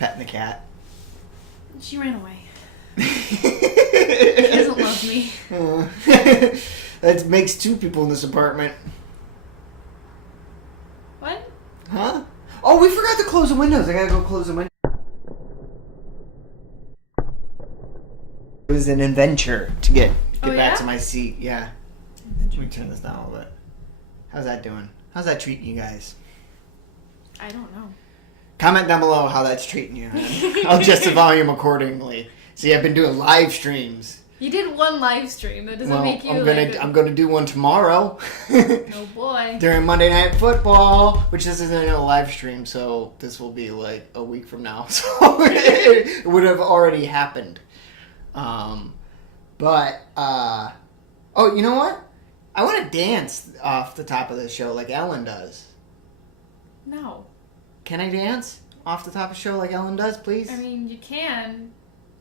petting the cat. She ran away. She doesn't love me. That makes two people in this apartment. What? Huh? Oh, we forgot to close the windows. I gotta go close the windows. It was an adventure to get back to my seat. Yeah. Let me turn this down a little bit. How's that doing? How's that treating you guys? I don't know. Comment down below how that's treating you. I'll adjust the volume accordingly. See, I've been doing live streams. You did one live stream. That doesn't make you I'm gonna do one tomorrow. Oh boy. During Monday Night Football, which this isn't a live stream, so this will be like a week from now. So it would have already happened. Oh, you know what? I want to dance off the top of the show like Ellen does. No. Can I dance off the top of the show like Ellen does, please? I mean, you can.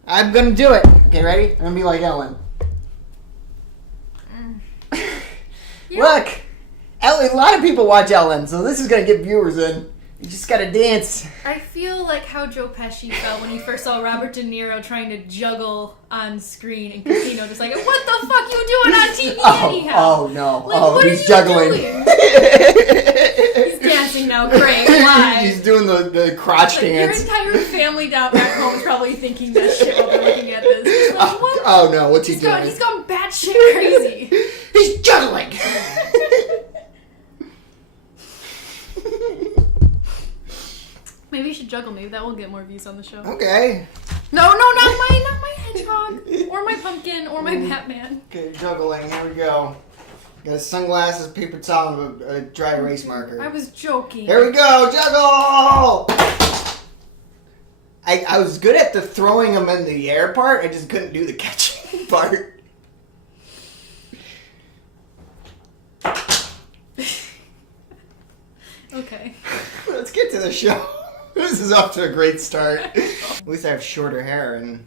I'm gonna do it. Okay, ready? I'm gonna be like Ellen. Yeah. Look! Ellen, a lot of people watch Ellen, so this is gonna get viewers in. You just gotta dance. I feel like how Joe Pesci felt when he first saw Robert De Niro trying to juggle on screen in Casino. Just like, what the fuck you doing on TV anyhow? Oh, no. Like, he's juggling. He's dancing now, Craig, live. He's doing the crotch Like, dance. your entire family down back home is probably thinking that shit while they're looking at this. Like, what? Oh, no, what's he doing? He's gone batshit crazy. He's juggling! Maybe you should juggle. Maybe that will get more views on the show. Okay. No, not my hedgehog, or my pumpkin, or my Batman. Okay, juggling. Here we go. Got sunglasses, paper towel, and a dry erase marker. I was joking. Here we go, juggle! I was good at the throwing them in the air part. I just couldn't do the catching part. Okay. Let's get to the show. This is off to a great start. At least I have shorter hair, and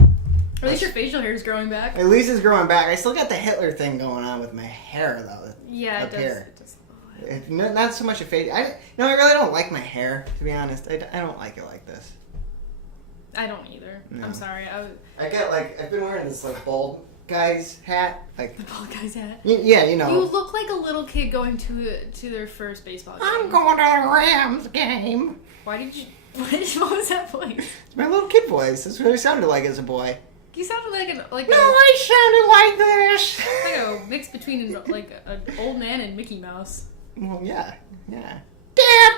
At least your facial hair is growing back. at least it's growing back. I still got the Hitler thing going on with my hair, though. Yeah, up it does. here. It does. Not so much a face. I really don't like my hair, to be honest. I don't like it like this. I don't either. No. I'm sorry. I've been wearing this bald guy's hat, The bald guy's hat. Yeah, you know. You look like a little kid going to their first baseball game. I'm going to the Rams game. Why did you? What was that voice? It's my little kid voice. That's what I sounded like as a boy. You sounded like No, I sounded like this. like a mix between like an old man and Mickey Mouse. Well, yeah. Dad,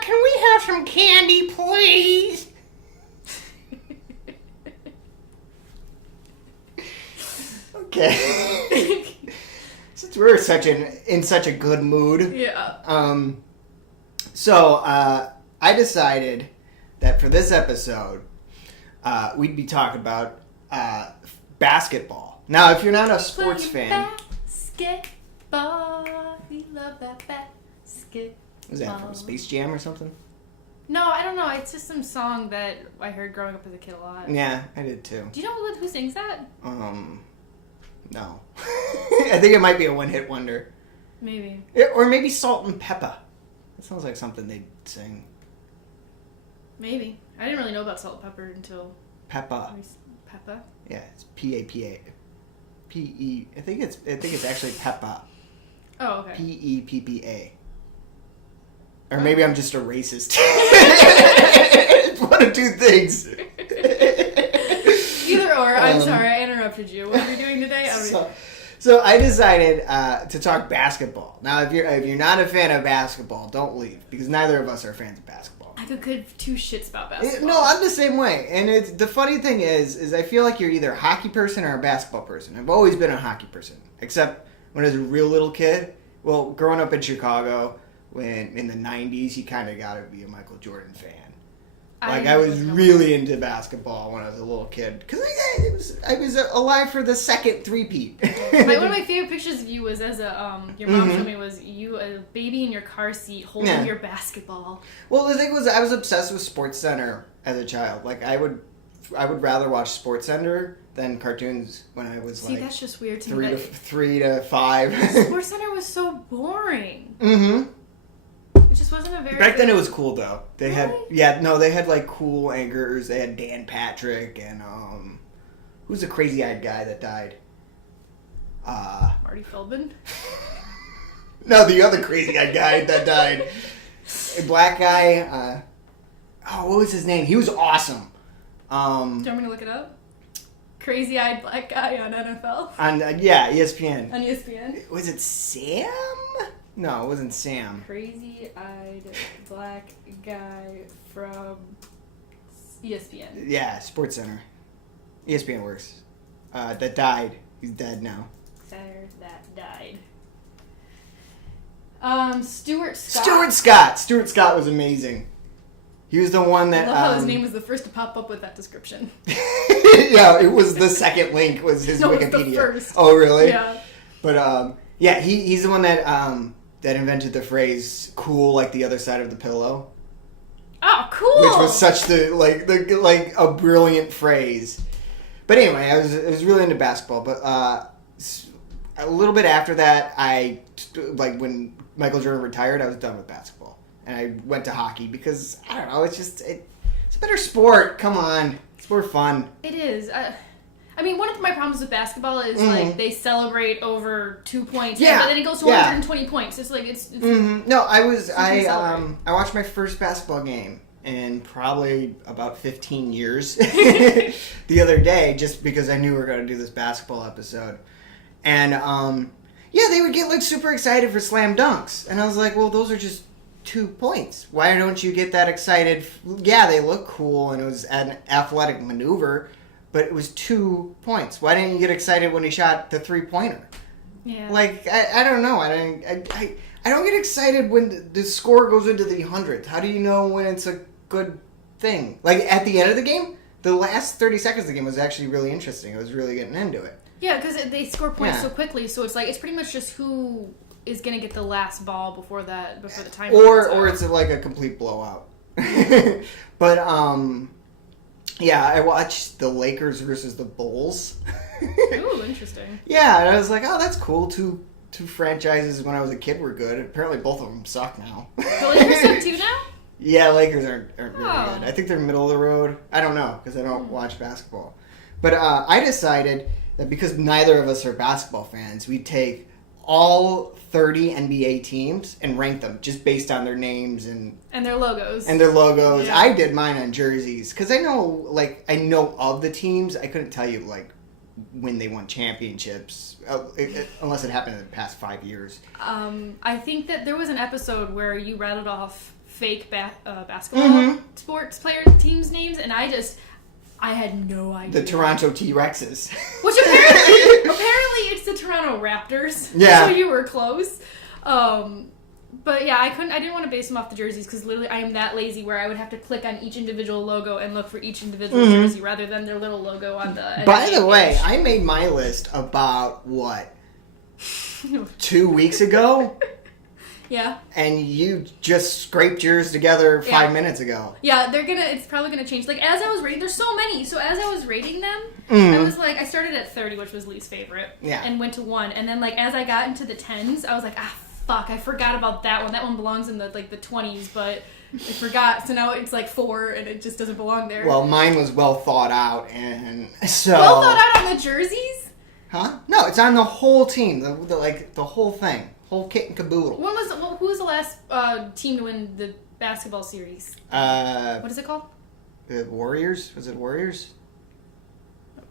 can we have some candy, please? Okay. Since we're in such a good mood. Yeah. So I decided that for this episode, we'd be talking about basketball. Now, if you're not a sports fan, basketball, we love that basketball. was that from Space Jam or something? No, I don't know. It's just some song that I heard growing up as a kid a lot. Yeah, I did too. Do you know who sings that? No. I think it might be a one-hit wonder. Maybe. Or maybe Salt and Peppa. That sounds like something they'd sing. Maybe. I didn't really know about Salt and Pepper until... Peppa. Peppa? Yeah, it's P-A-P-A. P-E... I think it's actually Peppa. Oh, okay. P-E-P-P-A. Or maybe I'm just a racist. It's one of two things. Either or. I'm sorry, I interrupted you. What are we doing today? So I decided to talk basketball. Now, if you're not a fan of basketball, don't leave, because neither of us are fans of basketball. I could give two shits about basketball. No, I'm the same way. And the funny thing is I feel like you're either a hockey person or a basketball person. I've always been a hockey person, except when I was a real little kid. Well, growing up in Chicago, when in the 90s, you kind of got to be a Michael Jordan fan. I was really into basketball when I was a little kid. Because I was alive for the second three-peat. One of my favorite pictures of you was as your mom showed me, was you a baby in your car seat holding your basketball. Well, the thing was, I was obsessed with SportsCenter as a child. Like, I would rather watch SportsCenter than cartoons when I was that's just weird to me. 3 to 5. SportsCenter was so boring. Mm-hmm. It just wasn't a very. Back then it was cool though. They Really? they had like cool anchors. They had Dan Patrick and who's the crazy-eyed guy that died? Marty Feldman. No, the other crazy-eyed guy that died. A black guy. What was his name? He was awesome. Do you want me to look it up? Crazy-eyed black guy on NFL. On ESPN. On ESPN. Was it Sam? No, it wasn't Sam. Crazy-eyed black guy from ESPN. Yeah, Sports Center. ESPN works. That died. He's dead now. Center that died. Stuart Scott. Stuart Scott was amazing. He was the one that. I love how his name was the first to pop up with that description. Yeah, it was the second link was his No, Wikipedia. it was the first. Oh, really? Yeah. But he's the one that that invented the phrase "cool like the other side of the pillow," Oh, cool. which was such a brilliant phrase. But anyway, I was really into basketball. But a little bit after that, when Michael Jordan retired, I was done with basketball, and I went to hockey because I don't know. It's a better sport. Come on, it's more fun. It is. I mean, one of my problems with basketball is like they celebrate over 2 points, Yeah. but then it goes to 120 points. It's like it's No, I celebrate. I watched my first basketball game in probably about 15 years the other day, just because I knew we were going to do this basketball episode, and they would get like super excited for slam dunks, and I was like, well, those are just 2 points. Why don't you get that excited? Yeah, they look cool, and it was an athletic maneuver. But it was 2 points. Why didn't you get excited when he shot the 3-pointer? yeah. Like I don't know. I don't get excited when the score goes into the hundredth. How do you know when it's a good thing? Like at the end of the game, the last 30 seconds of the game was actually really interesting. I was really getting into it. Yeah, because they score points Yeah. so quickly, so it's like it's pretty much just who is gonna get the last ball before the time. Or runs out. it's like a complete blowout. But yeah, I watched the Lakers versus the Bulls. Ooh, interesting. Yeah, and I was like, oh, that's cool. Two franchises when I was a kid were good. Apparently both of them suck now. The Lakers suck too now. Yeah, Lakers aren't really Oh. good. I think they're middle of the road. I don't know, because I don't watch basketball. But I decided that because neither of us are basketball fans, we'd take all 30 NBA teams and rank them just based on their names and And their logos. their logos. Yeah. I did mine on jerseys because I know of the teams. I couldn't tell you like when they won championships unless it happened in the past 5 years. I think that there was an episode where you rattled off fake basketball sports player teams' names, and I had no idea. The Toronto T-Rexes. Which apparently it's the Toronto Raptors. Yeah. So you were close. But yeah, I didn't want to base them off the jerseys because literally I am that lazy where I would have to click on each individual logo and look for each individual jersey rather than their little logo on the. By NBA the way, page. I made my list about 2 weeks ago, Yeah. and you just scraped yours together 5 minutes ago. Yeah, it's probably gonna change. Like, as I was rating, there's so many. So as I was rating them, I was like, I started at 30, which was least favorite. Yeah. And went to 1. And then, like, as I got into the 10s, I was like, fuck, I forgot about that one. That one belongs in the 20s, but I forgot. So now it's like 4, and it just doesn't belong there. Well, mine was well thought out, and so... Well thought out on the jerseys? Huh? No, it's on the whole team, the whole thing. Whole kit and caboodle. Who was the last team to win the basketball series? What is it called? The Warriors? Was it Warriors?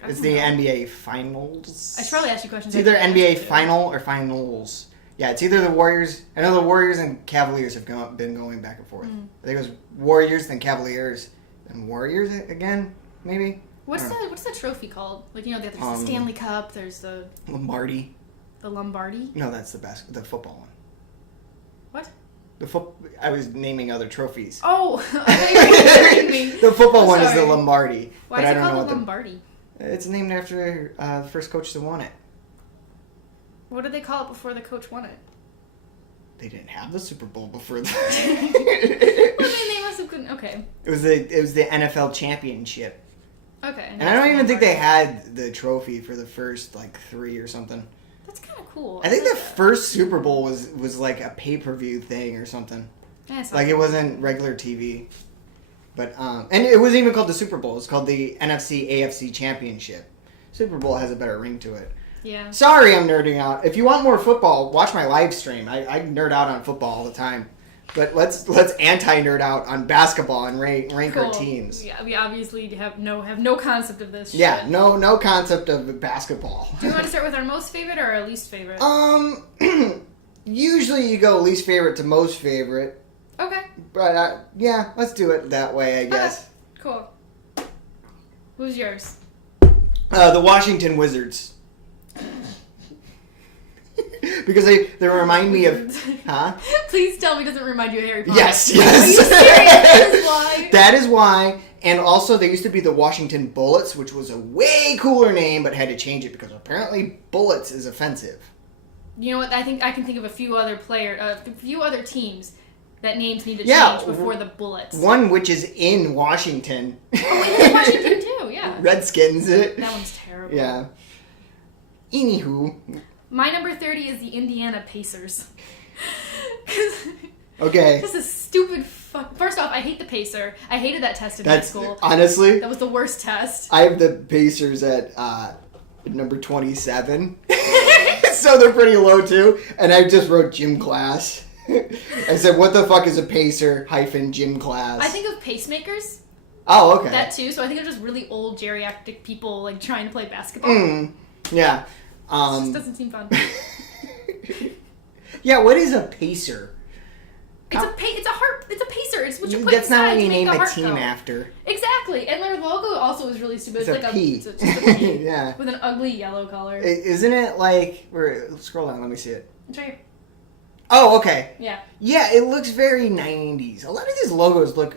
I It's don't the know. NBA Finals. I should probably ask you questions. It's either I didn't NBA ask you. Final or Finals. Yeah, it's either the Warriors. I know the Warriors and Cavaliers have been going back and forth. I think it was Warriors, then Cavaliers, then Warriors again, maybe? What's the trophy called? Like, there's the Stanley Cup, there's the Lombardi. Lombardi. No, that's the football one. What? I was naming other trophies. Oh, I thought you were kidding me. The football I'm one is the sorry. Lombardi. Why but is I it don't know called what the Lombardi? It's named after the first coach that won it. What did they call it before the coach won it? They didn't have the Super Bowl before that. Well, I mean, they must have been okay. It was the NFL championship. Okay. And I don't even think they had the trophy for the first 3 or something. That's kind of cool. I think like the first Super Bowl was like a pay-per-view thing or something. Like, it wasn't regular TV. But, and it wasn't even called the Super Bowl. It's called the NFC AFC Championship. Super Bowl has a better ring to it. Yeah. Sorry I'm nerding out. If you want more football, watch my live stream. I nerd out on football all the time. But let's anti-nerd out on basketball and rank our teams. Yeah, we obviously have no concept of this Yeah, shit. no concept of basketball. Do you want to start with our most favorite or our least favorite? Usually you go least favorite to most favorite. Okay. But, yeah, let's do it that way, I guess. Cool. Who's yours? The Washington Wizards. Because they remind me of... Huh? Please tell me it doesn't remind you of Harry Potter. Yes. Are you serious? That is why? That is why. And also, they used to be the Washington Bullets, which was a way cooler name, but had to change it because apparently Bullets is offensive. You know what? I think I can think of a few other teams that names need to change before the Bullets. One which is in Washington. Oh, wait, there's Washington too, yeah. Redskins. That one's terrible. Yeah. Anywho. My number 30 is the Indiana Pacers. Okay. This is stupid fuck. First off, I hate the Pacer. I hated that test in high school. Honestly, that was the worst test. I have the Pacers at number 27. So they're pretty low too. And I just wrote gym class. I said, what the fuck is a Pacer - gym class? I think of pacemakers. Oh, okay. That too. So I think of just really old geriatric people like trying to play basketball. Yeah. It just doesn't seem fun. Yeah, what is a Pacer? It's a pacer. It's what you put That's inside not what you to make name the a heart team go. after. Exactly, and their logo also is really stupid. It's like a P. It's just a P. Yeah. With an ugly yellow color. Isn't it like... Scroll down, let me see it. It's right here. Oh, okay. Yeah. Yeah, it looks very 90s. A lot of these logos look...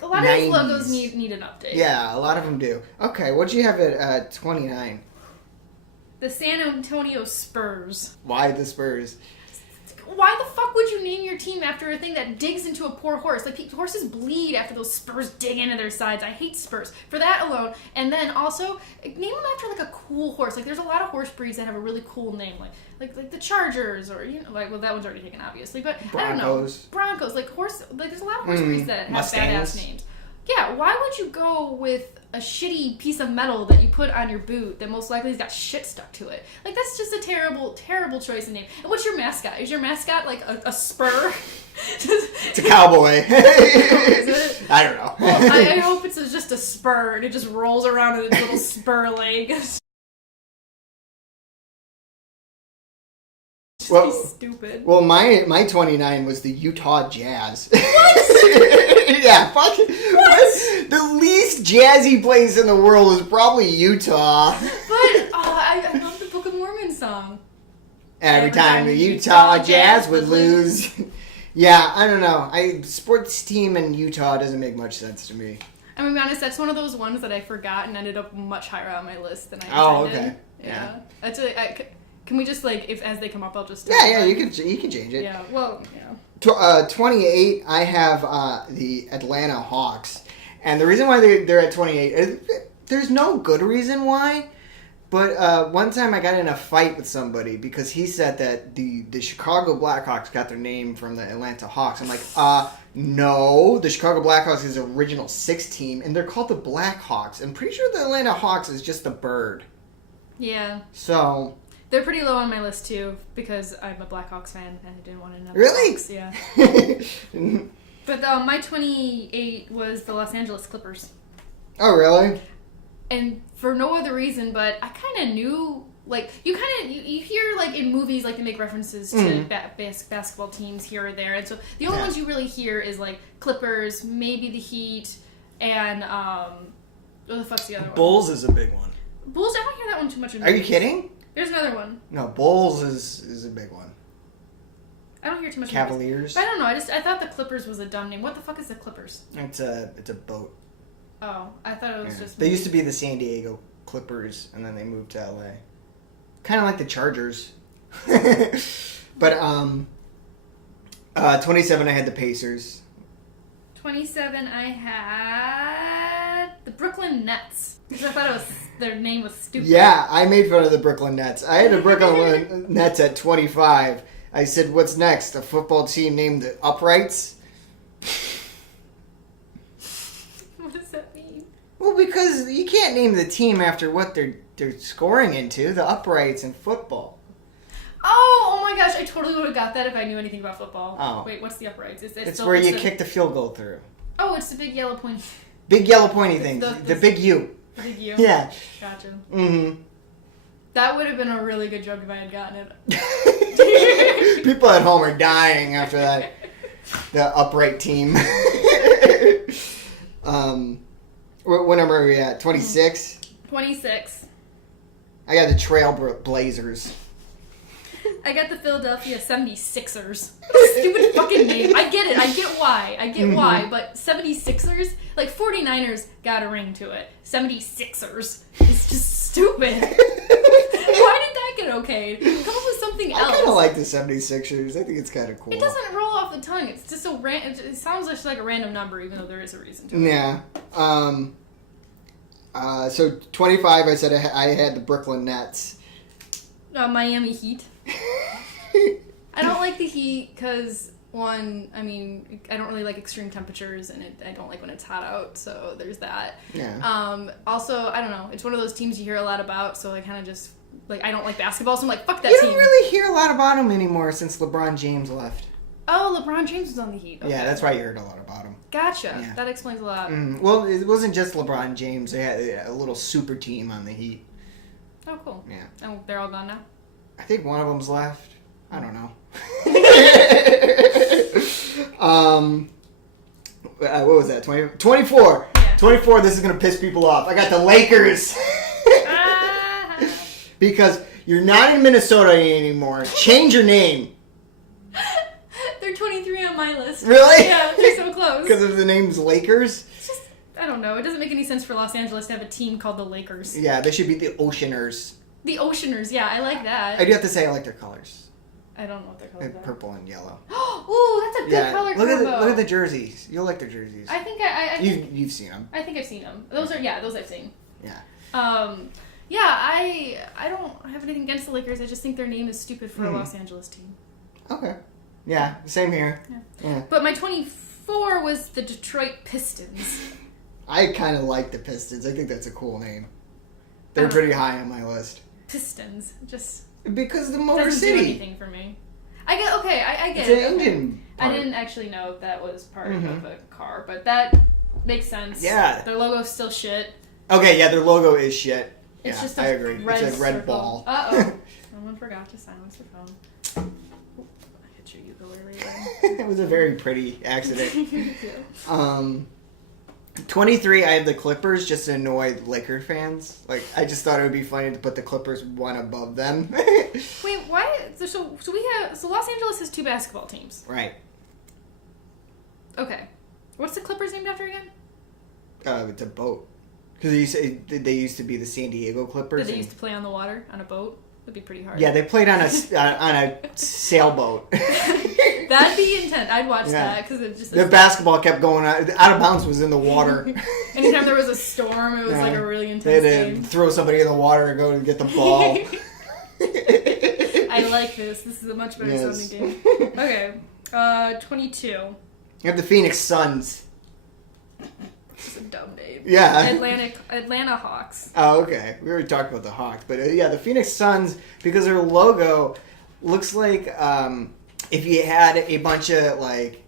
A lot 90s. of these logos need an update. Yeah, a lot of them do. Okay, what'd you have at 29? The San Antonio Spurs. Why the Spurs? Why the fuck would you name your team after a thing that digs into a poor horse? Like, horses bleed after those spurs dig into their sides. I hate spurs for that alone. And then also, name them after like a cool horse. Like, there's a lot of horse breeds that have a really cool name, like the Chargers, or well, that one's already taken, obviously. But Broncos. I don't know, Broncos. Like there's a lot of horse breeds that have Mustangs. badass names. Yeah, why would you go with a shitty piece of metal that you put on your boot that most likely has got shit stuck to it? Like, that's just a terrible, terrible choice of name. And what's your mascot? Is your mascot like a spur? It's a cowboy. Is it? I don't know. Well, I hope it's just a spur and it just rolls around in its little spur leg. Well, stupid. Well, my 29 was the Utah Jazz. Yeah, fuck. What? The least jazzy place in the world is probably Utah. But I love the Book of Mormon song. Every time the Utah Jazz would lose. Yeah, I don't know. Sports team in Utah doesn't make much sense to me. I'm gonna be honest, that's one of those ones that I forgot and ended up much higher on my list than I intended. Oh, okay. Yeah. Actually, can we just, like, if as they come up, I'll just... Yeah, you can change it. Yeah, well, yeah. 28, I have the Atlanta Hawks. And the reason why they're at 28, there's no good reason why. But one time I got in a fight with somebody because he said that the Chicago Blackhawks got their name from the Atlanta Hawks. I'm like, no. The Chicago Blackhawks is the original 6 team, and they're called the Blackhawks. I'm pretty sure the Atlanta Hawks is just a bird. Yeah. So... They're pretty low on my list, too, because I'm a Blackhawks fan, and I didn't want to know. Really? Hawks, yeah. But my 28 was the Los Angeles Clippers. Oh, really? And for no other reason, but I kind of knew, like, you hear, like, in movies, like, they make references to basketball teams here or there, and so the only ones you really hear is, like, Clippers, maybe the Heat, and, what the fuck's the other one? Bulls is a big one. Bulls, I don't hear that one too much in Are you movies. kidding? There's another one. No, Bulls is a big one. I don't hear too much. Cavaliers. But I don't know. I thought the Clippers was a dumb name. What the fuck is the Clippers? It's a boat. Oh, I thought it was just. They used to be the San Diego Clippers, and then they moved to LA. Kind of like the Chargers. But 27, I had the Pacers. 27, I had the Brooklyn Nets because I thought their name was stupid. Yeah, I made fun of the Brooklyn Nets. I had the Brooklyn Nets at 25. I said, "What's next? A football team named the Uprights?" What does that mean? Well, because you can't name the team after what they're scoring into, the uprights in football. Oh my gosh, I totally would have got that if I knew anything about football. Oh. Wait, what's the uprights? It's where you kick the field goal through. Oh, it's the big yellow point. Big yellow pointy thing. the The big U. The big U. Yeah. Gotcha. Mm-hmm. That would have been a really good joke if I had gotten it. People at home are dying after that. The upright team. What number are we at? 26? 26. I got the Trail Blazers. I got the Philadelphia 76ers. Stupid fucking name. I get it. I get why. Why. But 76ers? Like 49ers got a ring to it. 76ers is just stupid. Why did that get okayed? Come up with something else. I kind of like the 76ers. I think it's kind of cool. It doesn't roll off the tongue. It's just so random. It sounds just like a random number, even though there is a reason to it. Yeah. So 25, I said I had the Brooklyn Nets. Miami Heat. I don't like the Heat because, one, I mean, I don't really like extreme temperatures, and I don't like when it's hot out, so there's that. Yeah. Also, I don't know. It's one of those teams you hear a lot about, so I kind of just, like, I don't like basketball, so I'm like, fuck that You team. don't really hear a lot about him anymore since LeBron James left. Oh, LeBron James was on the Heat. Okay. Yeah, that's why you heard a lot about him. Gotcha. Yeah. That explains a lot. Well, it wasn't just LeBron James. They had a little super team on the Heat. Oh, cool. Yeah. Oh, they're all gone now? I think one of them's left. I don't know. What was that? 24. Yeah. 24. This is gonna piss people off. I got the Lakers. Because you're not in Minnesota anymore. Change your name. They're 23 on my list. Really? Yeah, they're so close. Because of the name's Lakers? It's just, I don't know. It doesn't make any sense for Los Angeles to have a team called the Lakers. Yeah, they should be the Oceaners. The Oceaners, yeah, I like that. I do have to say I like their colors. I don't know what they're called. Purple and yellow. Ooh, that's a good color combo. Look at the jerseys. You'll like their jerseys. I think You've seen them. I think I've seen them. Those I've seen. Yeah. Yeah, I don't have anything against the Lakers. I just think their name is stupid for a Los Angeles team. Okay. Yeah, same here. Yeah. But my 24 was the Detroit Pistons. I kind of like the Pistons. I think that's a cool name. They're pretty high on my list. Pistons, just because the Motor doesn't City. do anything for me. I get I get it's it. an engine part. I didn't actually know if that was part of a car, but that makes sense. Yeah. Their logo's still shit. Okay, yeah, their logo is shit. It's yeah, just I agree. red it's a red circle. ball. Uh-oh. Someone forgot to silence their phone. Ooh, I hit your ukulele there. It was a very pretty accident. Yeah. 23, I have the Clippers just to annoy Laker fans. Like, I just thought it would be funny to put the Clippers one above them. Wait, why? So Los Angeles has two basketball teams. Right. Okay. What's the Clippers named after again? It's a boat. Because they used to be the San Diego Clippers. Did they used to play on the water on a boat? That'd be pretty hard. Yeah, they played on a sailboat. That'd be intense. I'd watch that because it just the basketball kept going out of bounds. Was in the water. Anytime there was a storm, it was like a really intense they had to game. throw somebody in the water and go and get the ball. I like this. This is a much better sounding game. Okay, 22. You have the Phoenix Suns. It's a dumb name. Yeah. Atlanta Hawks. Oh, okay. We already talked about the Hawks, but yeah, the Phoenix Suns, because their logo looks like if you had a bunch of like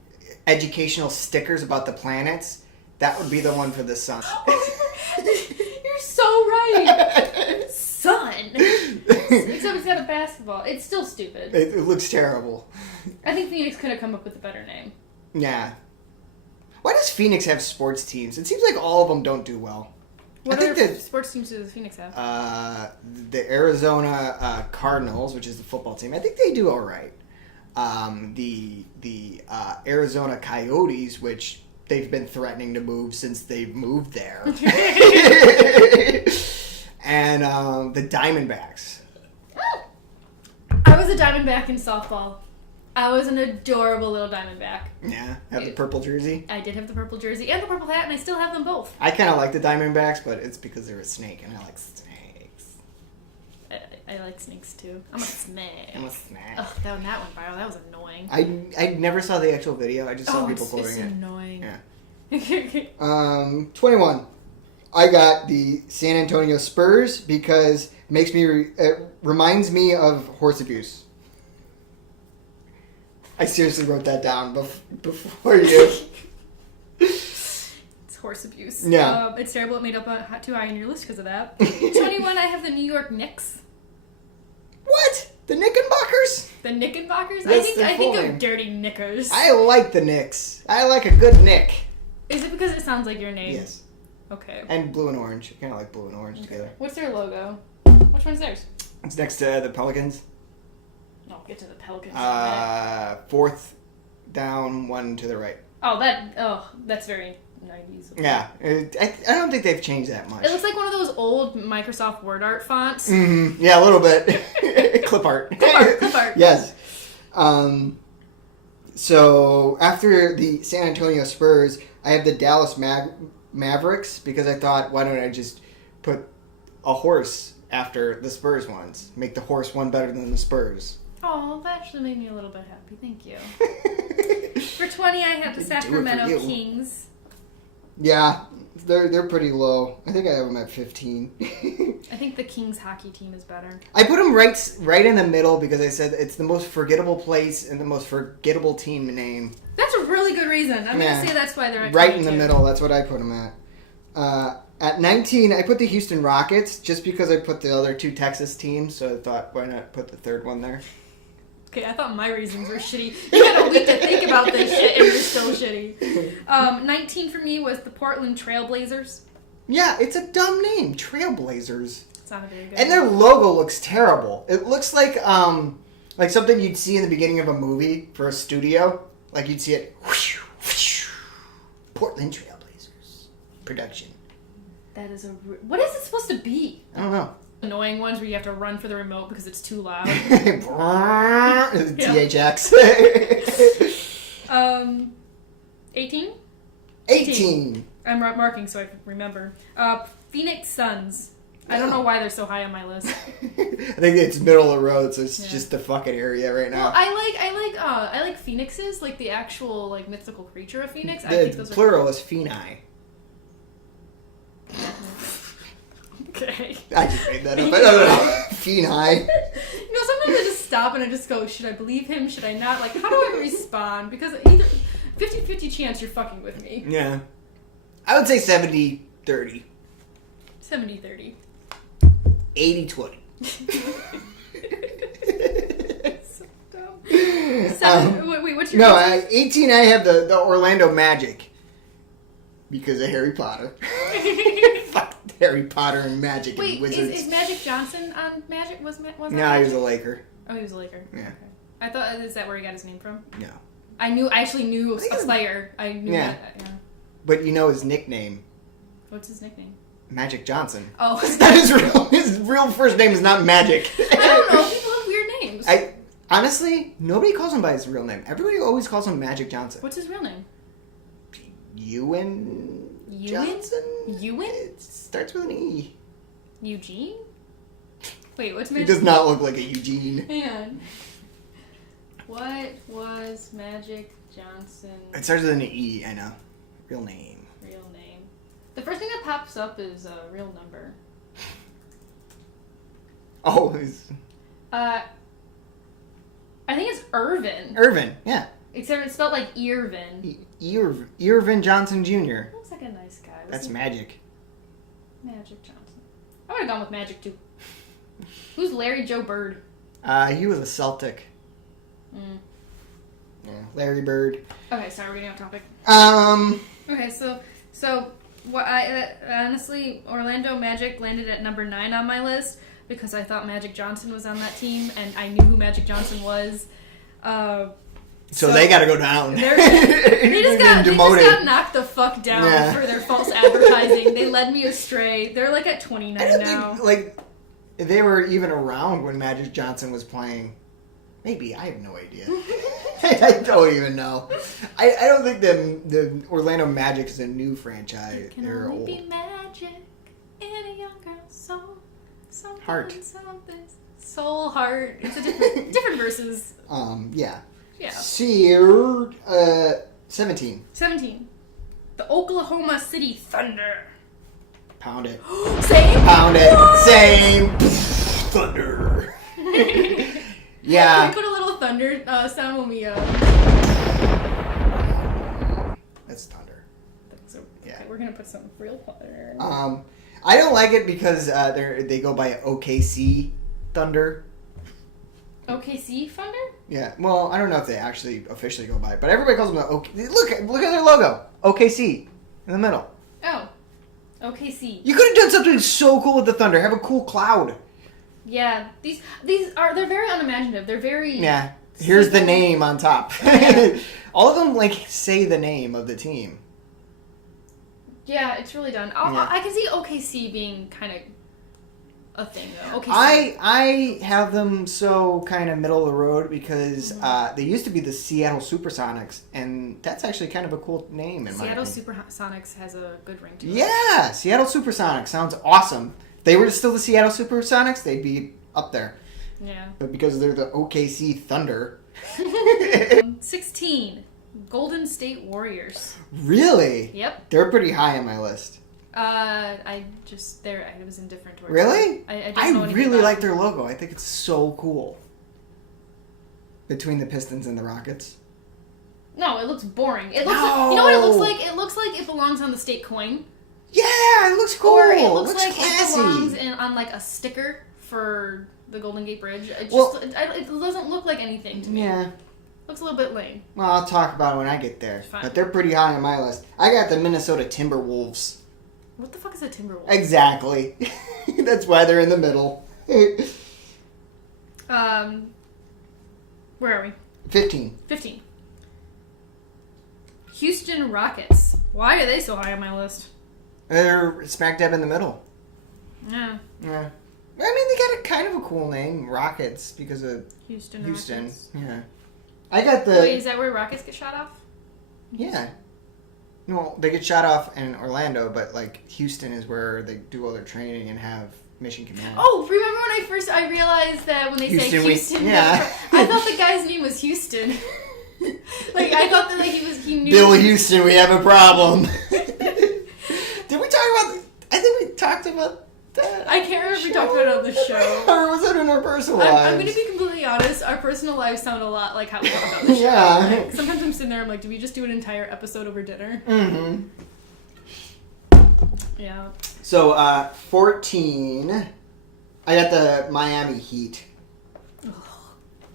educational stickers about the planets, that would be the one for the sun. You're so right. Sun. Except it's got a basketball. It's still stupid. It looks terrible. I think Phoenix could have come up with a better name. Yeah. Why does Phoenix have sports teams? It seems like all of them don't do well. What other sports teams does Phoenix have? The Arizona Cardinals, which is the football team, I think they do all right. The Arizona Coyotes, which they've been threatening to move since they've moved there. And the Diamondbacks. I was a Diamondback in softball. I was an adorable little Diamondback. Yeah, have the purple jersey. I did have the purple jersey and the purple hat, and I still have them both. I kind of like the Diamondbacks, but it's because they're a snake, and I like snakes. I like snakes too. I'm a snake. I'm a snack. Ugh, that went viral. That was annoying. I never saw the actual video. I just saw people It's quoting it. annoying. Yeah. 21. I got the San Antonio Spurs because it reminds me of horse abuse. I seriously wrote that down before you. It's horse abuse. Yeah. It's terrible. It made up too high on your list because of that. 21. I have the New York Knicks. What? The Knickerbockers? The Knickerbockers? That's I the think full of name. dirty knickers. I like the Knicks. I like a good Nick. Is it because it sounds like your name? Yes. Okay. And blue and orange. I kind of like blue and orange together. What's their logo? Which one's theirs? It's next to the Pelicans. No, get to the Pelicans. Fourth down, one to the right. That's very 90s. Yeah. I don't think they've changed that much. It looks like one of those old Microsoft Word art fonts. Mm-hmm. Yeah, a little bit. Clip art. Clip art. Yes. So after the San Antonio Spurs, I have the Dallas Mavericks because I thought, why don't I just put a horse after the Spurs ones? Make the horse one better than the Spurs. Oh, that actually made me a little bit happy. Thank you. For 20, I have the Didn't do it for Sacramento you. Kings. Yeah, they're pretty low. I think I have them at 15. I think the Kings hockey team is better. I put them right in the middle because I said it's the most forgettable place and the most forgettable team name. That's a really good reason. I'm Yeah. going to say that's why they're at Right in 22. the middle. That's what I put them at. At 19, I put the Houston Rockets just because I put the other two Texas teams. So I thought, why not put the third one there? Okay, I thought my reasons were shitty. You had a week to think about this shit and you're still shitty. 19 for me was the Portland Trailblazers. Yeah, it's a dumb name, Trailblazers. It's not a very good And their logo looks terrible. It looks like something you'd see in the beginning of a movie for a studio. Like you'd see it. Whoosh, whoosh, Portland Trailblazers production. That is what is it supposed to be? I don't know. Annoying ones where you have to run for the remote because it's too loud. THX. 18? 18. I'm marking so I can remember. Phoenix Suns. I don't know why they're so high on my list. I think it's middle of the road, so it's just the fucking area right now. Well, I like phoenixes, like the actual like mythical creature of phoenix. I think The those are plural cool. is Phenai. Okay. I just made that up. I don't know. Phenai. You know, sometimes I just stop and I just go, should I believe him? Should I not? Like, how do I respond? Because either 50-50 chance you're fucking with me. Yeah. I would say 70-30. 70-30. 80-20. So dumb. Wait, what's your No, answer? 18 I have the Orlando Magic. Because of Harry Potter. Fuck Harry Potter and Magic Wait, and Wizards. is Magic Johnson on Magic? Was that No, Magic? he was a Laker. Oh, he was a Laker. Yeah. Okay. I thought, is that where he got his name from? No. I actually knew I think a it's- player. I knew Yeah. that. Yeah. But you know his nickname, What's his nickname? Magic Johnson. Oh. It's not his real first name is not Magic. I don't know. People have weird names. Honestly, nobody calls him by his real name. Everybody always calls him Magic Johnson. What's his real name? Ewan Johnson? Ewan? It starts with an E. Eugene? Wait, what's He Magic? does not look like a Eugene. Hang on. What was Magic Johnson It starts with an E, I know. Real name. real name? The first thing that pops up is a real number. Oh, it's I think it's Irvin. Irvin, yeah. Except it's spelled like Irvin. Irvin Johnson Jr. Looks like a nice guy. That's Magic. Magic Johnson. I would have gone with Magic too. Who's Larry Joe Bird? He was a Celtic. Yeah, Larry Bird. Okay, sorry, we're getting off topic. Um, Okay, so what I honestly Orlando Magic landed at number 9 on my list because I thought Magic Johnson was on that team and I knew who Magic Johnson was. so they got to go down. They just got knocked the fuck down for their false advertising. They led me astray. They're like at 29 I don't now. think, like, they were even around when Magic Johnson was playing. Maybe. I have no idea. I don't even know. I don't think the Orlando Magic is a new franchise. Can They're only old. be magic in a young girl's soul. Something, Heart. Something, Soul, heart. It's a different verses. Yeah. Yeah. Sear, 17. 17. The Oklahoma City Thunder. Pound it. Same? Pound it. What? Same. Thunder. Yeah. Can we put a little thunder sound when we That's thunder. So, Yeah. okay, we're gonna put some real thunder. I don't like it because they go by OKC Thunder. OKC Thunder? Yeah. Well, I don't know if they actually officially go by it, but everybody calls them the OK. Look at their logo. OKC in the middle. Oh. OKC. You could have done something so cool with the Thunder. Have a cool cloud. Yeah, they're very unimaginative. They're very Yeah. Here's the simple. name on top. Yeah. All of them like say the name of the team. Yeah, it's really done. Yeah. I can see OKC being kind of a thing though. OKC. I have them so kind of middle of the road because they used to be the Seattle Supersonics, and that's actually kind of a cool name in my Seattle opinion. Supersonics has a good ring to it. Yeah, Seattle Supersonics sounds awesome. If they were still the Seattle Supersonics, they'd be up there. Yeah. But because they're the OKC Thunder. 16. Golden State Warriors. Really? Yep. They're pretty high on my list. I was indifferent towards Really? it. I I don't know anything really about like it. their logo. I think it's so cool. Between the Pistons and the Rockets. No, it looks boring. It looks No. like, you know what it looks like? It looks like it belongs on the state coin. Yeah, it looks cool. Or it looks like classy. it belongs on like a sticker for the Golden Gate Bridge. It doesn't look like anything to me. Yeah. Looks a little bit lame. Well, I'll talk about it when I get there. Fine. But they're pretty high on my list. I got the Minnesota Timberwolves. What the fuck is a Timberwolf? Exactly. That's why they're in the middle. Where are we? 15. 15. Houston Rockets. Why are they so high on my list? They're smack dab in the middle. Yeah. Yeah. I mean, they got a kind of a cool name, Rockets, because of Houston. Houston. Rockets. Yeah. I got the... Wait, is that where Rockets get shot off? Yeah. No, they get shot off in Orlando, but, like, Houston is where they do all their training and have mission command. Oh, remember when I realized that when they say Houston, Houston, yeah. I thought the guy's name was Houston. Like, I thought that, like, he knew. Bill Houston, we have a problem. Did we talk about... I think we talked about that. I can't remember if we talked about it on the show. Or was it in our personal lives? I'm going to be completely honest. Our personal lives sound a lot like how we talk about the show. Yeah. Like, sometimes I'm sitting there, I'm like, do we just do an entire episode over dinner? Mm-hmm. Yeah. So, 14, I got the Miami Heat. Ugh.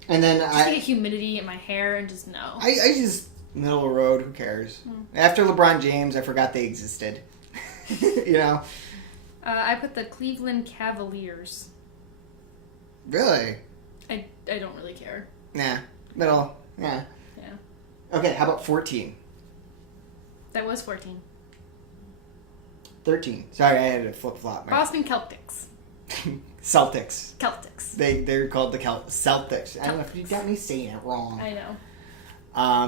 And then Just get humidity in my hair and just no. I just, middle of the road, who cares? After LeBron James, I forgot they existed. You know? I put the Cleveland Cavaliers. Really? I don't really care. Nah. Middle. Yeah. Yeah. Okay, how about 14? That was 14. 13. Sorry, I had to flip-flop. Boston Celtics. Celtics. Celtics. They're called the Celtics. I don't know if you got me saying it wrong. I know.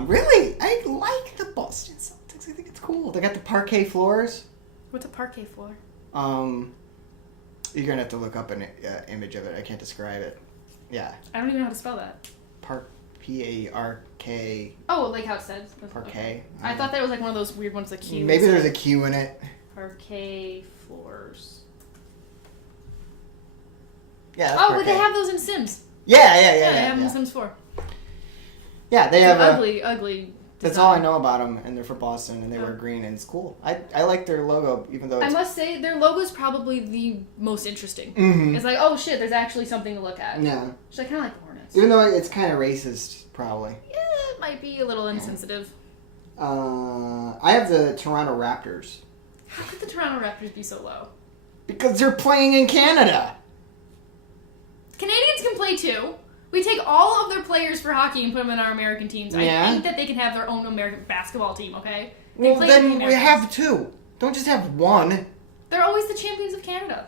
Really, I like the Boston Celtics. I think it's cool. They got the parquet floors. What's a parquet floor? You're gonna have to look up an image of it. I can't describe it. Yeah, I don't even know how to spell that. P-A-R-K. Oh, like how it says. Parquet. I thought that was like one of those weird ones, the Q. Maybe there's a Q in it. Parquet floors. Yeah. That's Oh, parquet. they have those in Sims. Yeah, They have them in yeah. Sims 4. Yeah, they It's have an ugly. That's design. all I know about them, and they're for Boston, and they Yeah. wear green, and it's cool. I like their logo, even though I it's... must say, their logo is probably the most interesting. Mhm. It's like, oh shit, there's actually something to look at. Yeah. Which I kind of like the Hornets. Even though it's kind of racist, probably. Yeah, it might be a little insensitive. I have the Toronto Raptors. How could the Toronto Raptors be so low? Because they're playing in Canada. Canadians can play too. We take all of their players for hockey and put them in our American teams. Yeah. I think that they can have their own American basketball team, okay? They Well, play then with the we Americans. have two. Don't just have one. They're always the champions of Canada.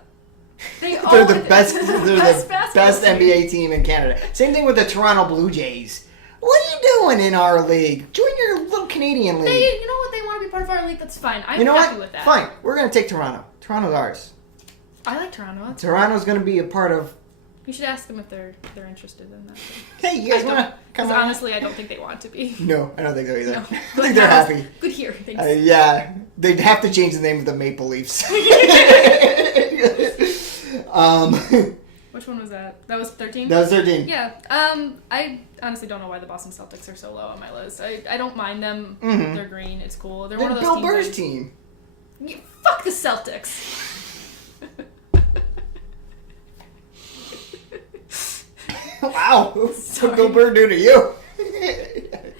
They're the always- best. They're the basketball best team. NBA team in Canada. Same thing with the Toronto Blue Jays. What are you doing in our league? Join your little Canadian league. You know what? They want to be part of our league. That's fine. I'm You know happy what? with that. Fine. We're gonna take Toronto. Toronto's ours. I like Toronto. Toronto's gonna be a part of You should ask them if they're interested in that. Hey, you guys want to come on? Honestly, I don't think they want to be. No, I don't think so either. No. I think they're happy. Good here. Thanks. Yeah, they'd have to change the name of the Maple Leafs. Which one was that? That was 13? That was 13. Yeah. I honestly don't know why the Boston Celtics are so low on my list. I don't mind them. Mhm. They're green. It's cool. They're They're one of those Bill teams Burr's that- team. Yeah, fuck the Celtics. Wow, what Sorry. Bill Burr do to you?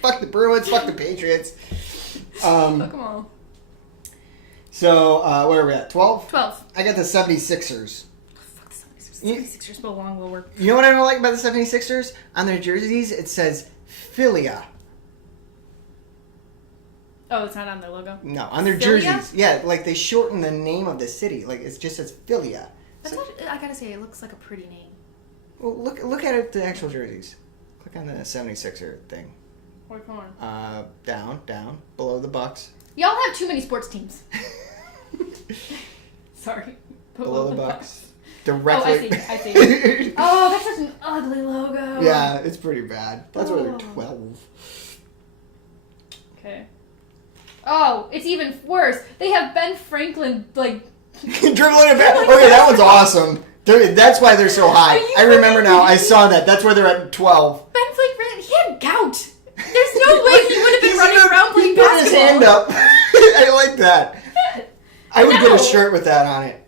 Fuck the Bruins, fuck the Patriots. Fuck them all. So, where are we at? 12? 12. I got the 76ers. Fuck the 76ers. 76ers belong lower. You know what I don't like about the 76ers? On their jerseys, it says Philia. Oh, it's not on their logo? No, on their Philia? jerseys. Yeah, like they shorten the name of the city. Like, it just says Philia. That's So- not, I gotta say, it looks like a pretty name. well, look at it, the actual jerseys. Click on the 76er thing. Where corn? Down, below the Bucks. Y'all have too many sports teams. Sorry. Below the Bucks. Oh, Directly. I see. Oh, that's such an ugly logo. Yeah, it's pretty bad. That's why they're Oh. 12. Okay. Oh, it's even worse. They have Ben Franklin, like... Dribbling it back. Okay, that one's awesome. That's why they're so high. Are you I remember now. I kidding me? saw that. That's where they're at 12. Ben Franklin, he had gout. There's no way he would have been running around He playing put basketball. his hand up. I like that. I would get No. a shirt with that on it.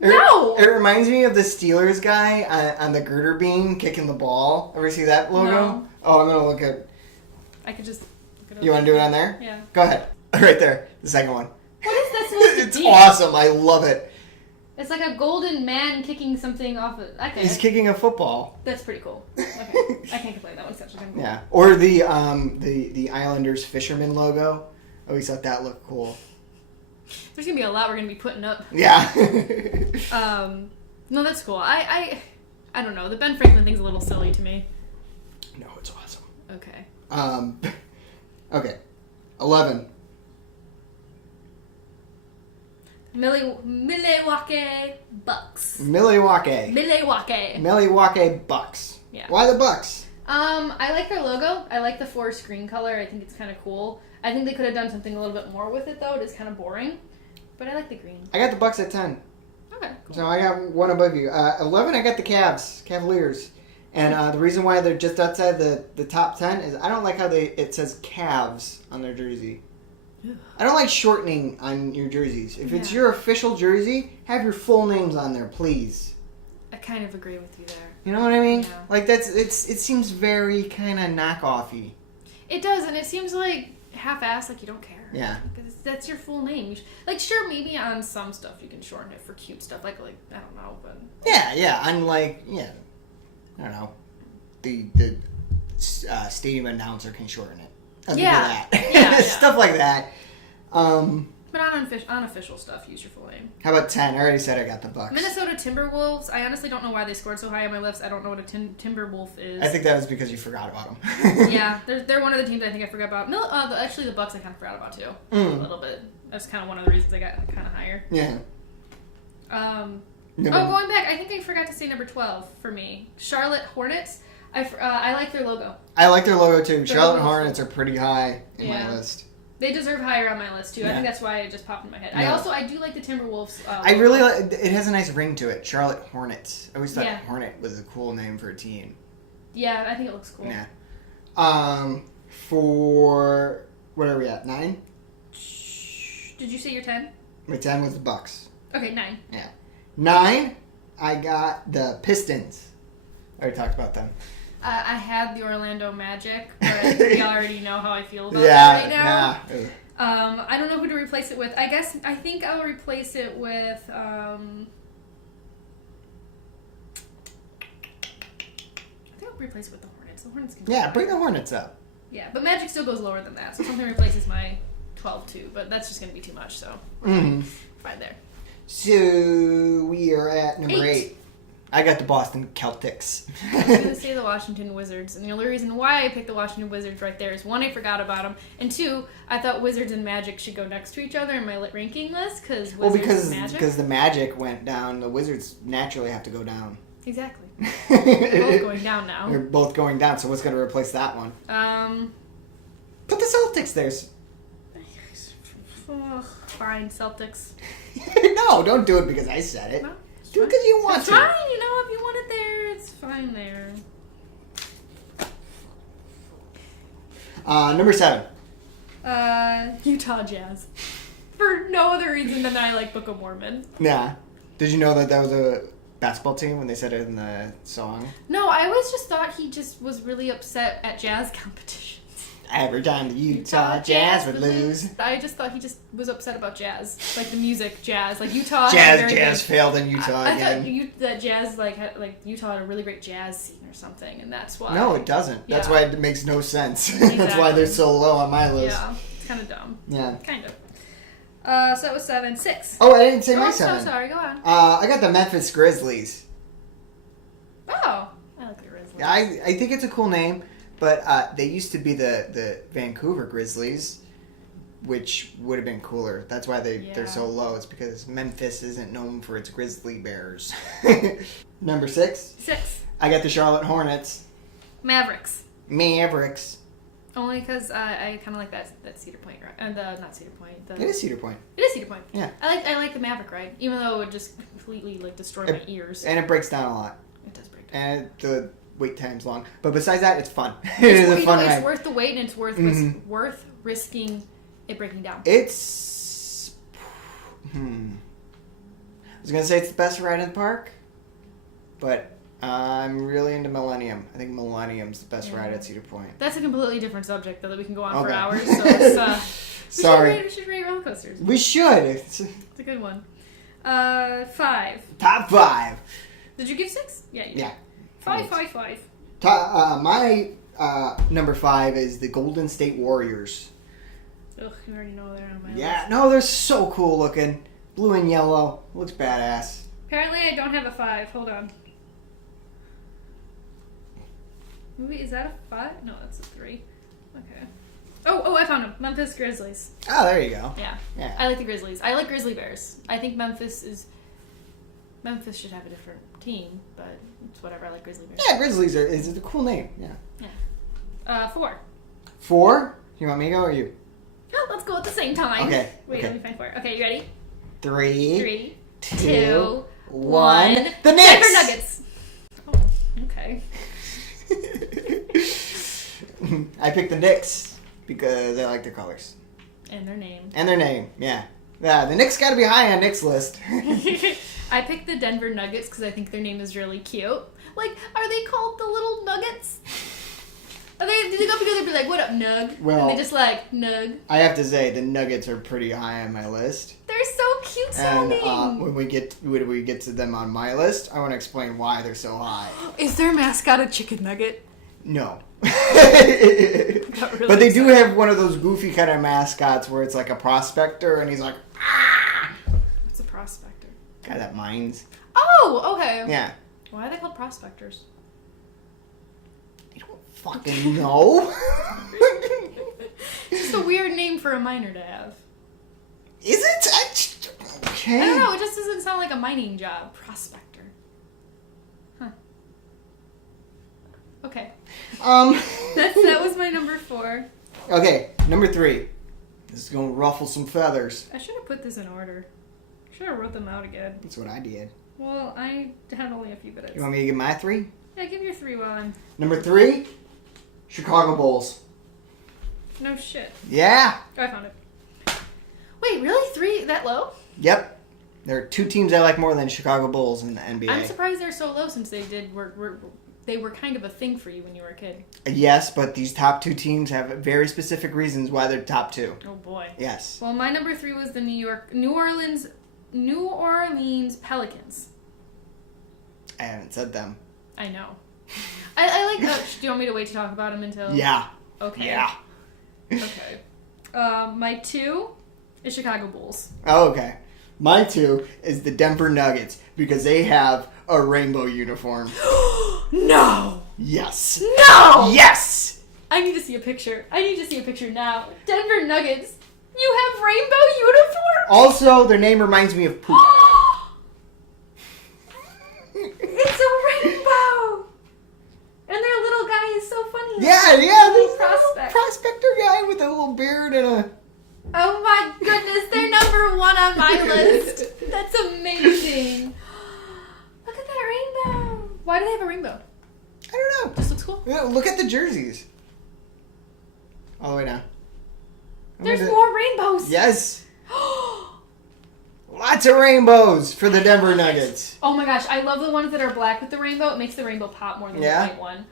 No. It reminds me of the Steelers guy on the girder beam kicking the ball. Ever see that logo? No. Oh, I'm going to look at... I could just look it up. You want to do it on there? Yeah. Go ahead. Right there. The second one. What is that supposed to It's be? awesome. I love it. It's like a golden man kicking something off of... Okay. He's kicking a football. That's pretty cool. Okay. I can't complain. That one's such a good one. Yeah. Or the Islanders fisherman logo. I always thought that looked cool. There's going to be a lot we're going to be putting up. Yeah. No, that's cool. I don't know. The Ben Franklin thing's a little silly to me. No, it's awesome. Okay. Okay. 11. Milwaukee Bucks. Milwaukee. Milwaukee. Milwaukee Bucks. Yeah. Why the Bucks? I like their logo. I like the forest green color. I think it's kind of cool. I think they could have done something a little bit more with it, though. It is kind of boring. But I like the green. I got the Bucks at 10. Okay, cool. So I got one above you. 11, I got the Cavaliers. And the reason why they're just outside the top 10 is I don't like how it says Cavs on their jersey. Ugh. I don't like shortening on your jerseys. If it's Yeah. your official jersey, have your full names on there, please. I kind of agree with you there. You know what I mean? Yeah. Like it seems very kind of knockoffy. It does, and it seems like half-assed, like you don't care. Yeah. Because that's your full name. Like, sure, maybe on some stuff you can shorten it for cute stuff, like I don't know, but... Yeah. Unlike I don't know, the stadium announcer can shorten it. Other than Yeah. that. Yeah. Stuff like that. But on unofficial stuff, use your full name. How about 10? I already said I got the Bucks. Minnesota Timberwolves. I honestly don't know why they scored so high on my list. I don't know what a Timberwolf is. I think that was because you forgot about them. Yeah, they're one of the teams I think I forgot about. Actually, the Bucks I kind of forgot about too. A little bit. That's kind of one of the reasons I got kind of higher. Yeah. Going back, I think I forgot to say number 12 for me. Charlotte Hornets. I like their logo. I like their logo too. Charlotte logo's Hornets are pretty high in my Yeah. list. They deserve higher on my list too. I Yeah. think that's why it just popped in my head. Yeah. I do like the Timberwolves. I really like it. Has a nice ring to it. Charlotte Hornets. I always thought Yeah. Hornet was a cool name for a team. Yeah, I think it looks cool. Yeah. For what are we at? 9? Did you say you're 10? My 10 was the Bucks. Okay, 9. Yeah. 9. I got the Pistons. I already talked about them. I had the Orlando Magic, but we already know how I feel about Yeah. that right now. Yeah. I don't know who to replace it with. I think I'll replace it with I think I'll replace it with the Hornets. The Hornets can Yeah. Bring the Hornets up. Yeah, but Magic still goes lower than that, so something replaces my 12 too, but that's just gonna be too much, so Mm-hmm. fine there. So we are at number 8. 8. I got the Boston Celtics. I was gonna say the Washington Wizards, and the only reason why I picked the Washington Wizards right there is 1, I forgot about them, and 2, I thought Wizards and Magic should go next to each other in my ranking list because Well, Wizards and Magic. because the Magic went down, the Wizards naturally have to go down. Exactly. They're both going down They're now. both going down, so what's going to replace that one? Put the Celtics there. Fine, Celtics. No, don't do it because I said it. No, Do it because you want it's to. fine, you know, if you want it there, it's fine there. Number 7. Utah Jazz. For no other reason than I like Book of Mormon. Yeah. Did you know that was a basketball team when they said it in the song? No, I always just thought he just was really upset at jazz competitions. Every time the Utah Jazz would lose. I just thought he just was upset about jazz. Like the music, jazz. Like Utah had Jazz very good- failed in Utah I again. thought that jazz had Utah had a really great jazz scene or something, and that's why. No, it doesn't. That's Yeah. why it makes no sense. That's why Exactly. they're so low on my list. Yeah, it's kind of dumb. Yeah. Kind of. So that was 7. 6. Oh, I didn't say Oh, my I'm so 7. sorry. Go on. I got the Memphis Grizzlies. Oh, I like the Grizzlies. I think it's a cool name, but they used to be the Vancouver Grizzlies, which would have been cooler. That's why they're so low. It's because Memphis isn't known for its grizzly bears. Number 6, 6. I got the Charlotte Hornets. Mavericks. Mavericks. Only because I kind of like that Cedar Point, right? And not Cedar Point. It is Cedar Point. It is Cedar Point. Yeah. I like the Maverick ride, even though it would just completely destroy my ears. And it breaks down a lot. It does break down. And the wait time's long. But besides that, it's fun. It is a fun It's ride. worth the wait, and it's worth worth risking it breaking down. It's... I was going to say it's the best ride in the park, but I'm really into Millennium. I think Millennium's the best ride at Cedar Point. That's a completely different subject, though, that we can go on for Okay. hours. So it's, Sorry. we should rate roller coasters. We should. It's It's a good one. 5. top 5. Did you give 6? Yeah. You did. Yeah. 5. My number 5 is the Golden State Warriors. Ugh, you already know they're on my Yeah, list. no, they're so cool looking. Blue and yellow. Looks badass. Apparently, I don't have a 5. Hold on. Wait, is that a 5? No, that's a 3. Okay. Oh, I found them. Memphis Grizzlies. Oh, there you go. Yeah. Yeah. I like the Grizzlies. I like Grizzly Bears. I think Memphis should have a different team, but it's whatever. I like Grizzly Bears. Yeah, Grizzlies is a cool name. Yeah. 4. 4? You want me to go or you? Let's go at the same time. Okay, Wait, okay. let me find 4. Okay, you ready? 3, 3, 2, 2, 1. 1. The Knicks! Denver Nuggets. Oh, okay. I picked the Knicks because I like their colors. And their name. And their name, yeah. Yeah, the Knicks gotta be high on Nick's list. I picked the Denver Nuggets because I think their name is really cute. Like, are they called the little Nuggets? Do they go together and be like, what up, Nug? Well- and they just like, Nug. I have to say, the Nuggets are pretty high on my list. They're so cute And sounding. when we get to them on my list, I want to explain why they're so high. Is their mascot a chicken nugget? No. Really But they do excited. have one of those goofy kind of mascots where it's like a prospector and he's like, What's a prospector? guy that mines. Oh, okay. Yeah. Why are they called prospectors? I don't fucking know. It's just a weird name for a miner to have. Is it? Okay. I don't know. It just doesn't sound like a mining job. Prospector. Huh. Okay. That was my number 4. Okay, number 3. This is going to ruffle some feathers. I should have put this in order. Should have wrote them out again. That's what I did. Well, I had only a few minutes. You want me to give my 3? Yeah, give your 3 while I'm... Number 3, Chicago Bulls. No shit. Yeah. Oh, I found it. Wait, really? 3 that low? Yep. There are 2 teams I like more than Chicago Bulls in the NBA. I'm surprised they're so low since they were kind of a thing for you when you were a kid. Yes, but these top 2 teams have very specific reasons why they're top 2. Oh boy. Yes. Well, my number 3 was the New Orleans Pelicans. I haven't said them. I know. I like. Do you want me to wait to talk about them until? Yeah. Okay. Yeah. Okay. My 2 is Chicago Bulls. Oh, okay. My 2 is the Denver Nuggets because they have a rainbow uniform. No. Yes. No. Yes. I need to see a picture. I need to see a picture now. Denver Nuggets. You have rainbow uniforms. Also, their name reminds me of poop. It's a do they have a rainbow? I don't know. Just looks cool. Yeah, look at the jerseys. All the way down. There's more rainbows. Yes. Lots of rainbows for the Denver Nuggets. Oh my gosh, I love the ones that are black with the rainbow. It makes the rainbow pop more than Yeah. the white one.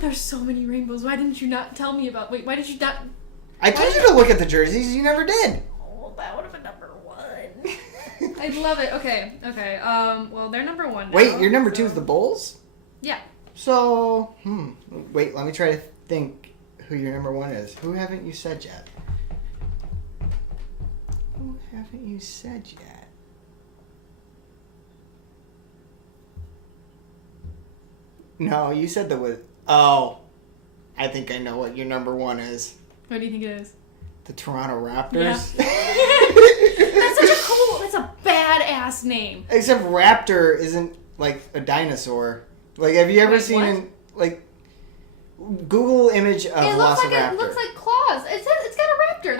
There's so many rainbows. Why didn't you not tell me about? Wait, why did you not? I told you to look at the jerseys. You never did. Oh, that would have been number 1. I love it. Okay. Well, they're number 1 now. Wait, your number 2 is the Bulls? Yeah. So, wait, let me try to think who your number 1 is. Who haven't you said yet? Who haven't you said yet? No, you said there was... Oh, I think I know what your number 1 is. What do you think it is? The Toronto Raptors. That's such a cool... That's a badass name. Except Raptor isn't, like, a dinosaur. Like, have you ever Wait, seen... what? Like, Google image of Velociraptor. It looks like claws. It's got a raptor.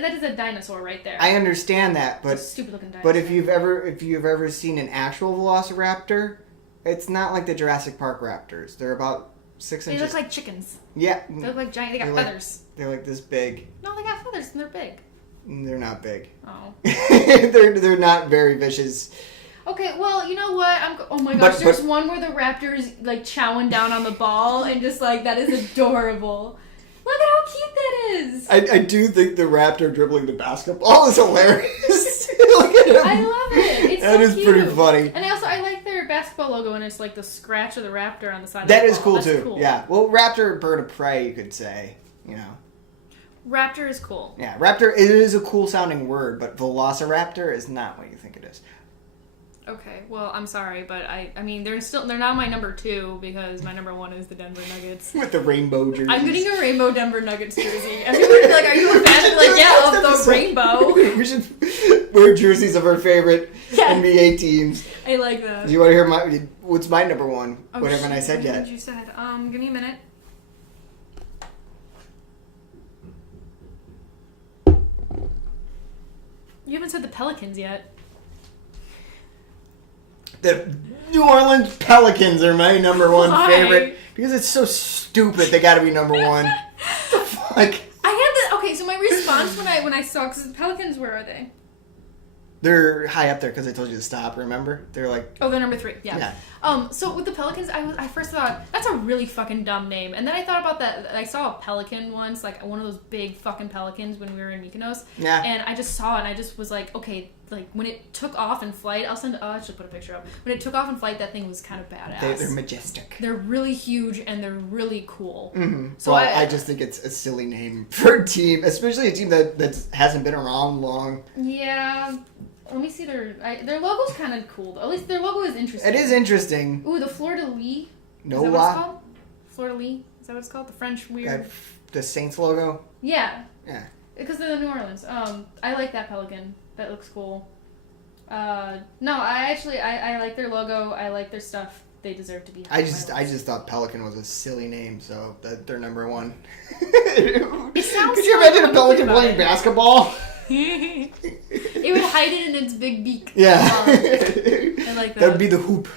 That is a dinosaur right there. I understand that, but It's a stupid looking dinosaur. but if you've ever seen an actual Velociraptor, it's not like the Jurassic Park raptors. They're about 6 they inches. look like chickens. Yeah, They look like giant. They got They're like- feathers. they're like this big. No, they got feathers and they're big. They're not big. Oh. they're not very vicious. Okay, well, you know what? Oh my But- gosh, there's one where the raptor's like chowing down on the ball and just like that is adorable. Look at how cute that is. I do think the raptor dribbling the basketball is hilarious. Look at him. I love it. It's That so is cute. pretty funny. And I like their basketball logo and it's like the scratch of the raptor on the side. That of the is ball. cool That's too. Cool. Yeah. Well, raptor, bird of prey, you could say. You know. Raptor is cool. Yeah, raptor. It is a cool sounding word, but Velociraptor is not what you think it is. Okay, well, I'm sorry, but I mean, they're not my number 2 because my number 1 is the Denver Nuggets. With the rainbow jerseys. I'm getting a rainbow Denver Nuggets jersey. Everyone would be like, "Are you a fan?" I'd be like, "Yeah, of the rainbow." We should wear jerseys of our favorite Yeah. NBA teams. I like that. Do you want to hear what's my number 1? Oh, What haven't I shit, said what yet? did you said? Give me a minute. You haven't said the Pelicans yet. The New Orleans Pelicans are my number 1 Why? favorite because it's so stupid. They got to be number 1. Fuck. I had the okay. So my response when I saw because the Pelicans, where are they? They're high up there because I told you to stop. Remember? They're like. Oh, they're number 3. Yeah. Yeah. So with the Pelicans, I first thought that's a really fucking dumb name, and then I thought about that. I saw a pelican once, like one of those big fucking pelicans when we were in Mykonos. Yeah. And I just saw it, and I just was like, okay, like when it took off in flight, I should put a picture up. When it took off in flight, that thing was kind of badass. They're majestic. They're really huge and they're really cool. Mm-hmm. So well, I just think it's a silly name for a team, especially a team that hasn't been around long. Yeah. Let me see their logo's kind of cool. At least their logo is interesting. It is interesting. Ooh, the Fleur de Lis. No Is that what it's la. called? Fleur de Lis. Is that what it's called? The French weird. The Saints logo. Yeah. Yeah. Because they're New Orleans. I like that pelican. That looks cool. No, I like their logo. I like their stuff. They deserve to be. I just thought Pelican was a silly name, so they're number 1. It sounds. Could you silly imagine when a you pelican think about playing it. basketball? It would hide it in its big beak. Yeah. I like that. That would be the hoop.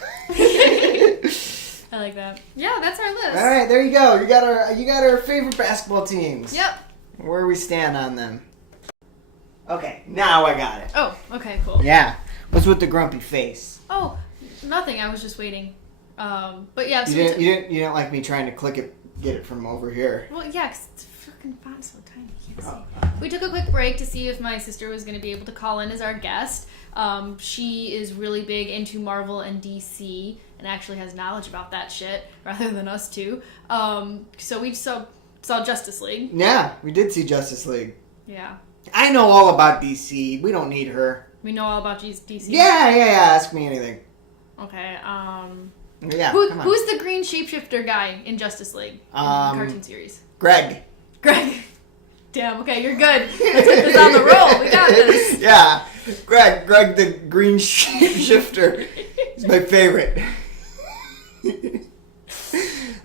I like that. Yeah, that's our list. All right, there you go. You got our favorite basketball teams. Yep. Where we stand on them. Okay, now I got it. Oh, okay, cool. Yeah. What's with the grumpy face? Oh, nothing. I was just waiting. But yeah. So You didn't like me trying to get it from over here. Well, yeah, 'cause it's freaking font's so tiny. You can't see. We took a quick break to see if my sister was going to be able to call in as our guest. She is really big into Marvel and DC and actually has knowledge about that shit rather than us two. So we saw Justice League. Yeah, we did see Justice League. Yeah. I know all about DC. We don't need her. We know all about DC. Yeah. Ask me anything. Okay. Yeah. Come on. Who's the green shapeshifter guy in Justice League? In the cartoon series. Greg. Greg. Damn. Okay, you're good. Let's get this on the roll. We got this. Yeah. Greg the green shifter is my favorite.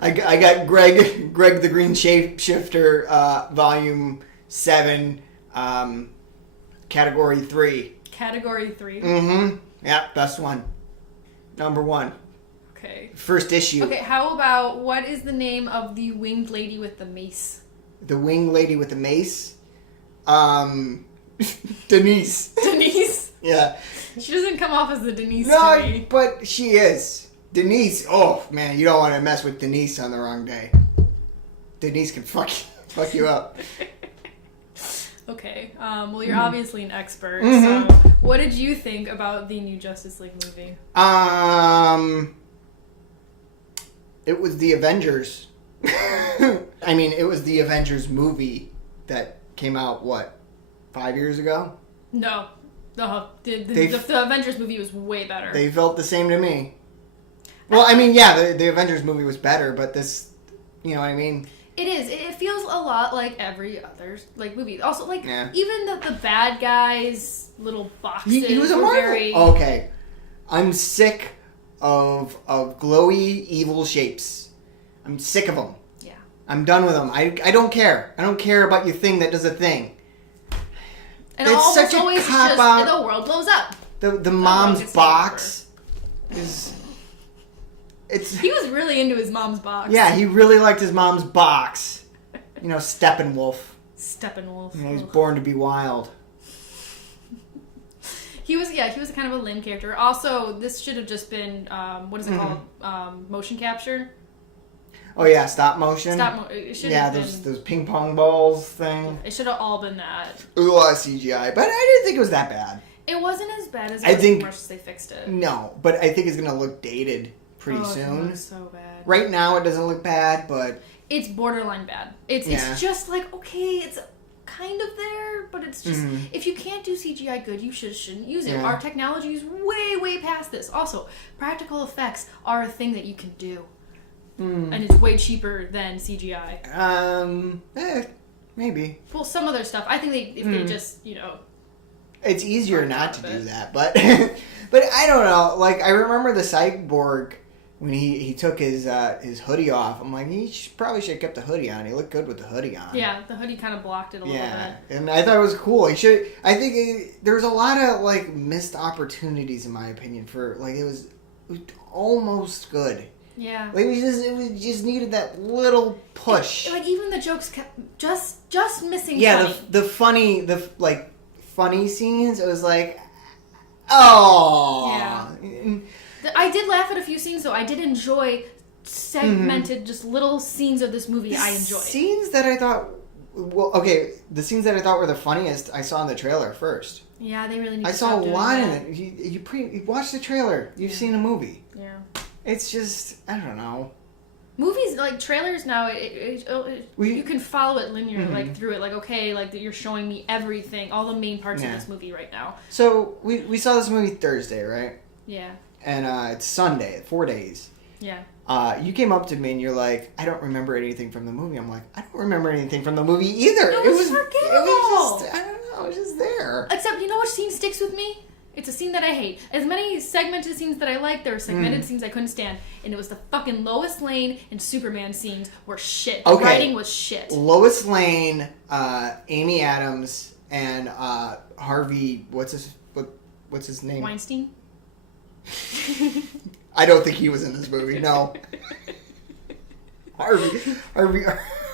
I got Greg the green shifter volume 7 category 3. Category 3. Mm-hmm. Yeah, best one. Number 1. Okay. First issue. Okay, how about what is the name of the winged lady with the mace? The winged lady with the mace. Denise. Denise? Yeah. She doesn't come off as the Denise to No, me. but she is. Denise. Oh man, you don't want to mess with Denise on the wrong day. Denise can fuck you up. Okay, well, you're obviously an expert, Mhm. so what did you think about the new Justice League movie? It was the Avengers. I mean, it was the Avengers movie that came out, what, 5 years ago? No. The Avengers movie was way better. They felt the same to me. Well, I mean, yeah, the Avengers movie was better, but this, you know what I mean? It is. It feels a lot like every other movie. Also, Yeah. even the bad guys' little boxes. He was a were Marvel. very... Okay. I'm sick of glowy, evil shapes. I'm sick of them. Yeah. I'm done with them. I don't care. I don't care about your thing that does a thing. And It's almost such a always it's just cop-out. the world blows up. The mom's gets box is... It's... He was really into his mom's box. Yeah, he really liked his mom's box. You know, Steppenwolf. Steppenwolf. You know, he's Ugh. born to be wild. He was kind of a lame character. Also, this should have just been what is it Mm-hmm. called? Motion capture. Oh yeah, stop motion. It should Yeah, have been. those ping pong balls thing. It should have all been that. A lot of CGI, but I didn't think it was that bad. It wasn't as bad as I think- the commercials. They fixed it. No, but I think it's gonna look dated pretty It's gonna soon. look so bad. Right now, it doesn't look bad, but It's borderline bad. It's just like, okay, it's kind of there, but it's just if you can't do CGI good, you shouldn't use it. Yeah. Our technology is way past this. Also, practical effects are a thing that you can do, and it's way cheaper than CGI. maybe Well, some other stuff. I think if they just it's easier Worked not out to of do it. that. But but I don't know. Like I remember the Cyborg when he took his hoodie off. I'm like, probably should have kept the hoodie on. He looked good with the hoodie on. yeah, the hoodie kind of blocked it a little Yeah, bit. and I thought it was cool. He should. I think there's a lot of like missed opportunities in my opinion for like it was almost good. Yeah. Like it just needed that little push. Like even the jokes kept just missing. Yeah, funny. the funny scenes. It was like, oh. Yeah. I did laugh at a few scenes though. I did enjoy segmented, just little scenes of this movie. I enjoyed. Scenes that I thought. Well, okay, the scenes that I thought were the funniest I saw in the trailer first. Yeah, they really need I to saw stop a doing lot in that. it. You watch the trailer. You've seen a movie. Yeah. It's just I don't know. Movies like trailers now, you can follow it linear, like through it. Like okay, like you're showing me everything, all the main parts of Yeah. this movie right now. So we saw this movie Thursday, right? Yeah. And it's Sunday, 4 days. Yeah. You came up to me and you're like, I don't remember anything from the movie. I'm like, I don't remember anything from the movie either. It was forgettable. just, I don't know, it was just there. Except, you know which scene sticks with me? It's a scene that I hate. As many segmented scenes that I like, there were segmented scenes I couldn't stand. And it was the fucking Lois Lane and Superman scenes were shit. The Okay. writing was shit. Lois Lane, Amy Adams, and Harvey, what's his name? Weinstein? I don't think he was in this movie, no.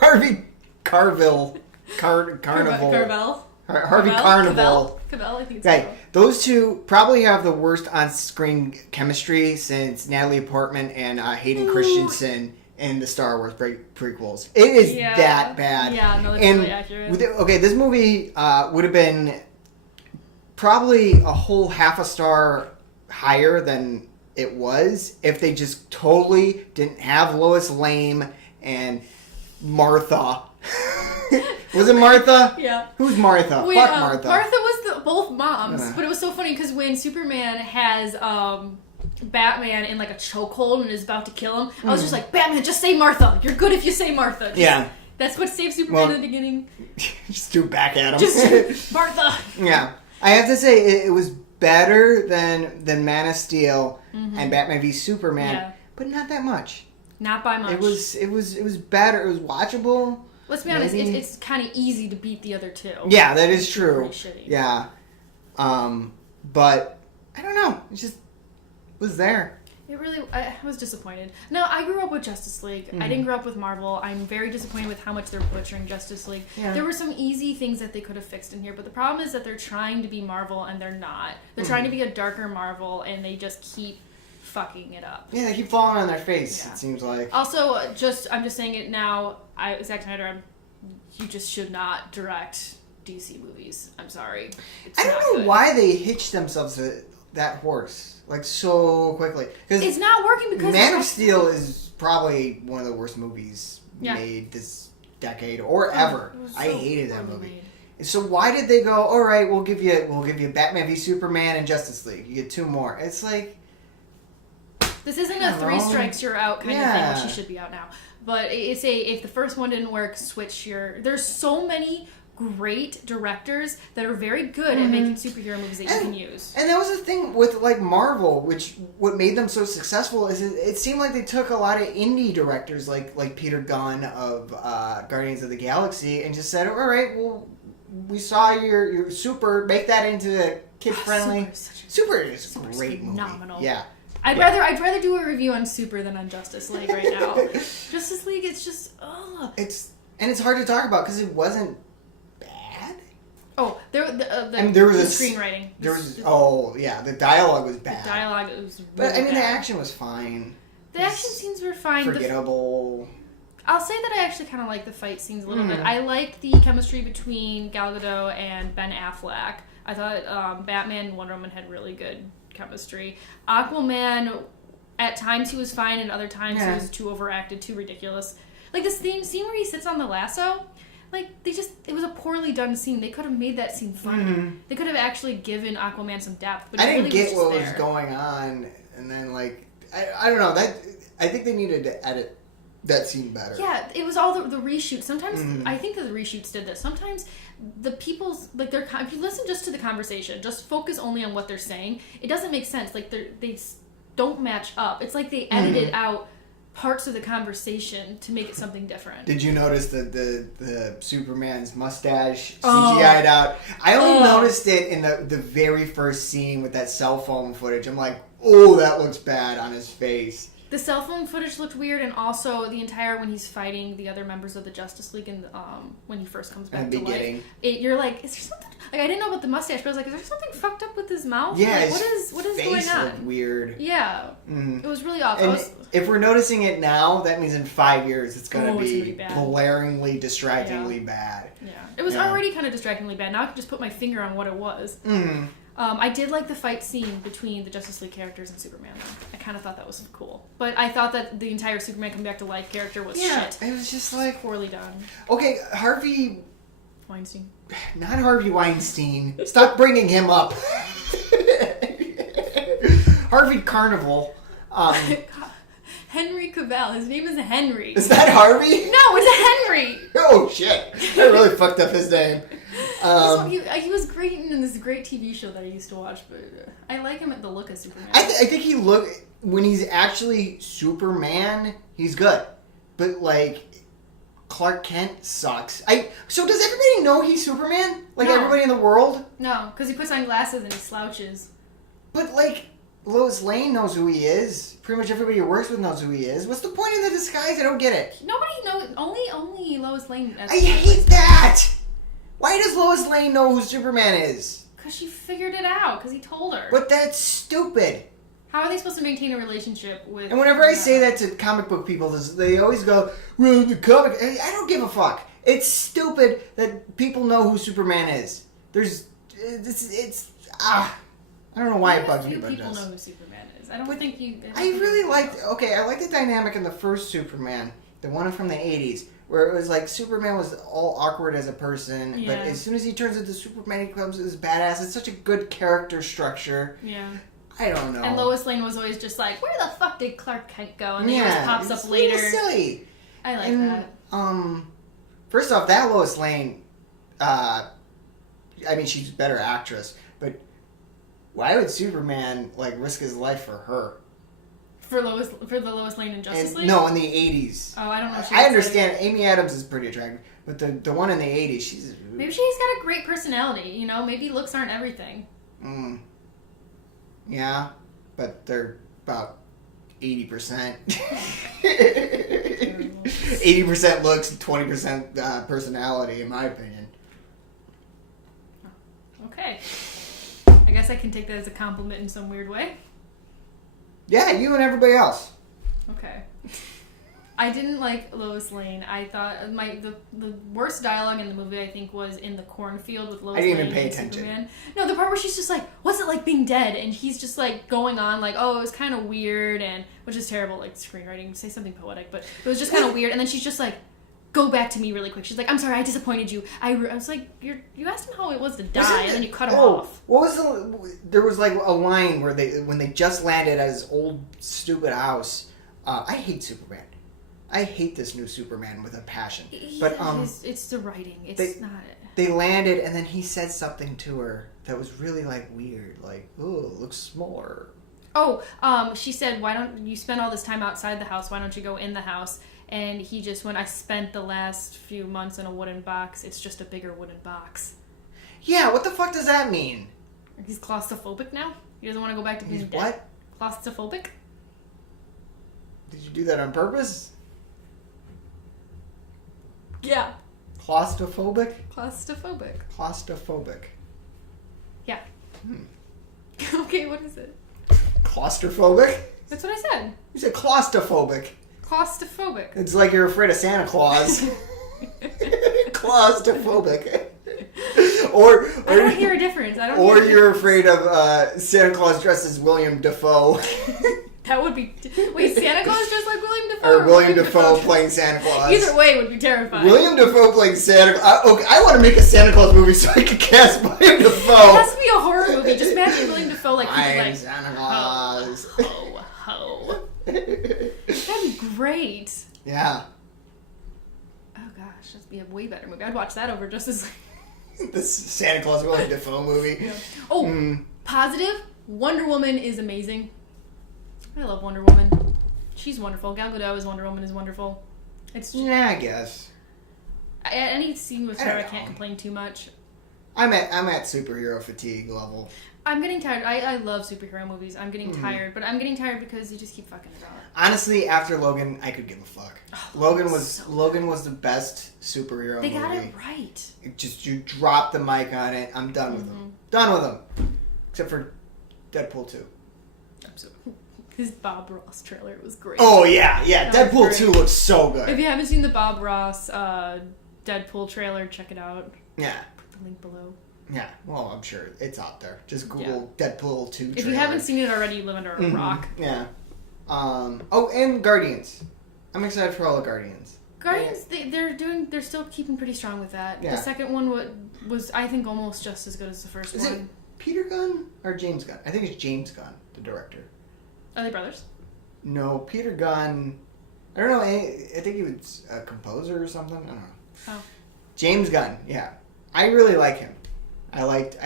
Harvey Carville. Carnival. Carvel? Harvey Carnival. Cavell, I think it's Okay, Cavell. those two probably have the worst on-screen chemistry since Natalie Portman and Hayden Christensen in the Star Wars prequels. It is that bad. Yeah, no, that's And really accurate. okay, this movie would have been probably a whole half a star higher than it was if they just totally didn't have Lois Lane and Martha. Was it Martha? Yeah. Who's Martha? Wait, Fuck Martha. Martha was both moms, Yeah. but it was so funny because when Superman has Batman in like a chokehold and is about to kill him, I was just like, Batman, just say Martha. You're good if you say Martha. Just- Yeah. That's what saved Superman Well- in the beginning. Just do it back at him. Just Martha. Yeah. I have to say, it was better than Man of Steel and Batman v Superman, Yeah. but not that much. Not by much. It was better. It was watchable. Let's be honest, maybe. it's kind of easy to beat the other two. Yeah, that is true. Pretty shitty. Yeah. But I don't know. It just was there. I was disappointed. No, I grew up with Justice League. I didn't grow up with Marvel. I'm very disappointed with how much they're butchering Justice League. Yeah. There were some easy things that they could have fixed in here, but the problem is that they're trying to be Marvel and they're not. They're trying to be a darker Marvel and they just keep fucking it up. Yeah, they keep falling on their face, Yeah. it seems like. Also, I'm just saying it now, Zack Snyder, you just should not direct DC movies. I'm sorry. It's I not don't know good. why they hitched themselves to that horse, like, so quickly. It's not working because Man of Steel is probably one of the worst movies Yeah. made this decade or ever. It was I so hated that poorly movie. made. And so why did they go, all right, we'll give you Batman v Superman and Justice League. You get 2 more. It's like, This isn't I a don't 3 know. strikes you're out kind of Yeah. thing, which she should be out now. But it's if the first one didn't work, switch your. There's so many great directors that are very good at making superhero movies that you can use. and that was the thing with like Marvel, which what made them so successful is it seemed like they took a lot of indie directors like Peter Gunn of Guardians of the Galaxy and just said, all right, well, we saw your Super, make that into a kid friendly. Super Super is a Super's great movie. phenomenal. Yeah. I'd rather do a review on Super than on Justice League right now. Justice League, it's just ugh. It's hard to talk about because it wasn't bad. Oh, there was the a screenwriting. The dialogue was bad. The dialogue was really But I mean, the bad. action was fine. The action scenes were fine. Forgettable. I'll say that I actually kind of like the fight scenes a little bit. I liked the chemistry between Gal Gadot and Ben Affleck. I thought Batman and Wonder Woman had really good chemistry. Aquaman, at times he was fine, and other times he was too overacted, too ridiculous. Like this scene where he sits on the lasso, like it was a poorly done scene. They could have made that scene funny. They could have actually given Aquaman some depth. But I it didn't really get was what just was there. going on, and then like I don't know that I think they needed to edit that scene better. Yeah, it was all the reshoots. Sometimes I think that the reshoots did this. Sometimes the people's like if you listen just to the conversation, just focus only on what they're saying, it doesn't make sense. Like they don't match up. It's like they edited out parts of the conversation to make it something different. Did you notice the Superman's mustache CGI'd out? I only noticed it in the very first scene with that cell phone footage. I'm like, oh, that looks bad on his face. The cell phone footage looked weird, and also the entire when he's fighting the other members of the Justice League, and when he first comes back In to the life, beginning. You're like, is there something? Like I didn't know about the mustache, but I was like, is there something fucked up with his mouth? Yeah, like, his what is face going looked on? weird. Yeah, it was really off. And if we're noticing it now, that means in 5 years it's going to be bad. glaringly, distractingly bad. Yeah, it was already kind of distractingly bad. Now I can just put my finger on what it was. I did like the fight scene between the Justice League characters and Superman. I kind of thought that was cool, but I thought that the entire Superman come back to life character was shit. It was just like, Poorly done. okay, Harvey, Weinstein. not Harvey Weinstein. Stop bringing him up. Harvey Carnival. Henry Cavill. His name is Henry. Is that Harvey? No, it's Henry. Oh shit! I really fucked up his name. He was great in this great TV show that I used to watch, but I like him at the look of Superman. I think he when he's actually Superman, he's good. But like Clark Kent sucks. So does everybody know he's Superman? Like No. everybody in the world? No, because he puts on glasses and he slouches. But like Lois Lane knows who he is. Pretty much everybody who works with knows who he is. What's the point of the disguise? I don't get it. Nobody knows. Only Lois Lane. I hate that. Why does Lois Lane know who Superman is? Because she figured it out. Because he told her. But that's stupid. How are they supposed to maintain a relationship with? And whenever I say that to comic book people, they always go, well, the comic... I don't give a fuck. It's stupid that people know who Superman is. I don't know why it bugs me, but it people does. know who Superman is. I don't think you... I really liked... Okay, I liked the dynamic in the first Superman, the one from the 80s, where it was like Superman was all awkward as a person, but as soon as he turns into Superman, he becomes this badass. It's such a good character structure. Yeah. I don't know. And Lois Lane was always just like, where the fuck did Clark Kent go? And then he always pops up later. It's silly. I like that. First off, that Lois Lane, I mean, she's a better actress, but why would Superman like risk his life for her? For the Lois Lane in Justice League? No, in the 80s. Oh, I don't know. I understand. Amy Adams is pretty attractive, but the one in the 80s, she's... Maybe she's got a great personality, you know? Maybe looks aren't everything. Yeah, but they're about 80%. 80% looks, 20% personality, in my opinion. Okay. I guess I can take that as a compliment in some weird way. Yeah, you and everybody else. Okay. I didn't like Lois Lane. I thought the worst dialogue in the movie, I think, was in the cornfield with Lois Lane. I didn't even pay and attention. Superman. No, the part where she's just like, "What's it like being dead?" And he's just like going on like, "Oh, it was kind of weird," and which is terrible, like screenwriting. Say something poetic, but it was just kind of weird. And then she's just like, "Go back to me really quick." She's like, "I'm sorry, I disappointed you." I was like, you asked him how it was to die, and then you cut him off. What was there was like a line where when they just landed at his old stupid house. I hate Superman. I hate this new Superman with a passion. But it's the writing. It's not. They landed, and then he said something to her that was really like weird. Like, "Oh, it looks smaller." Oh, she said, "Why don't you spend all this time outside the house? Why don't you go in the house?" And he just went, "I spent the last few months in a wooden box. It's just a bigger wooden box." Yeah, what the fuck does that mean? He's claustrophobic now. He doesn't want to go back to being He's dead. what? Claustrophobic. Did you do that on purpose? Yeah. Claustrophobic? Claustrophobic. Claustrophobic. Yeah. Okay, what is it? Claustrophobic? That's what I said. You said claustrophobic. Claustrophobic. It's like you're afraid of Santa Claus. Claustrophobic. Or I don't hear a difference. I don't. Or hear a you're difference. afraid of Santa Claus dressed as William Dafoe. That would be. Wait, Santa Claus just like William Dafoe? Or William Dafoe playing Santa Claus. Either way would be terrifying. William Dafoe playing Santa Claus. Okay, I want to make a Santa Claus movie so I can cast William Dafoe. It has to be a horror movie. Just imagine William Dafoe like I he's am like Santa Claus. ho ho. That'd be great. Yeah. Oh gosh, that'd be a way better movie. I'd watch that over just as. This Santa Claus William Dafoe movie. Yeah. Oh, positive. Wonder Woman is amazing. I love Wonder Woman. She's wonderful. Gal Gadot as Wonder Woman is wonderful. It's just, Yeah, I guess. any scene with I her, don't I can't know. complain too much. I'm at superhero fatigue level. I'm getting tired. I love superhero movies. I'm getting tired, but I'm getting tired because you just keep fucking it up. Honestly, after Logan, I could give a fuck. Oh, Logan so was the best superhero They movie. got it right. You drop the mic on it. I'm done with them. Done with them. Except for Deadpool 2. Absolutely. His Bob Ross trailer was great. Oh yeah. That was Deadpool great. 2 looks so good. If you haven't seen the Bob Ross Deadpool trailer, check it out. Yeah. Put the link below. Yeah. Well, I'm sure it's out there. Just Google Deadpool 2 trailer. If you haven't seen it already, you live under a rock. Yeah. Oh, and Guardians. I'm excited for all the Guardians. Guardians, they're still keeping pretty strong with that. Yeah. The second one was I think almost just as good as the first Is one. it Peter Gunn or James Gunn? I think it's James Gunn, the director. Are they brothers? No, Peter Gunn. I don't know. I think he was a composer or something. I don't know. Oh. James Gunn. Yeah, I really like him. I liked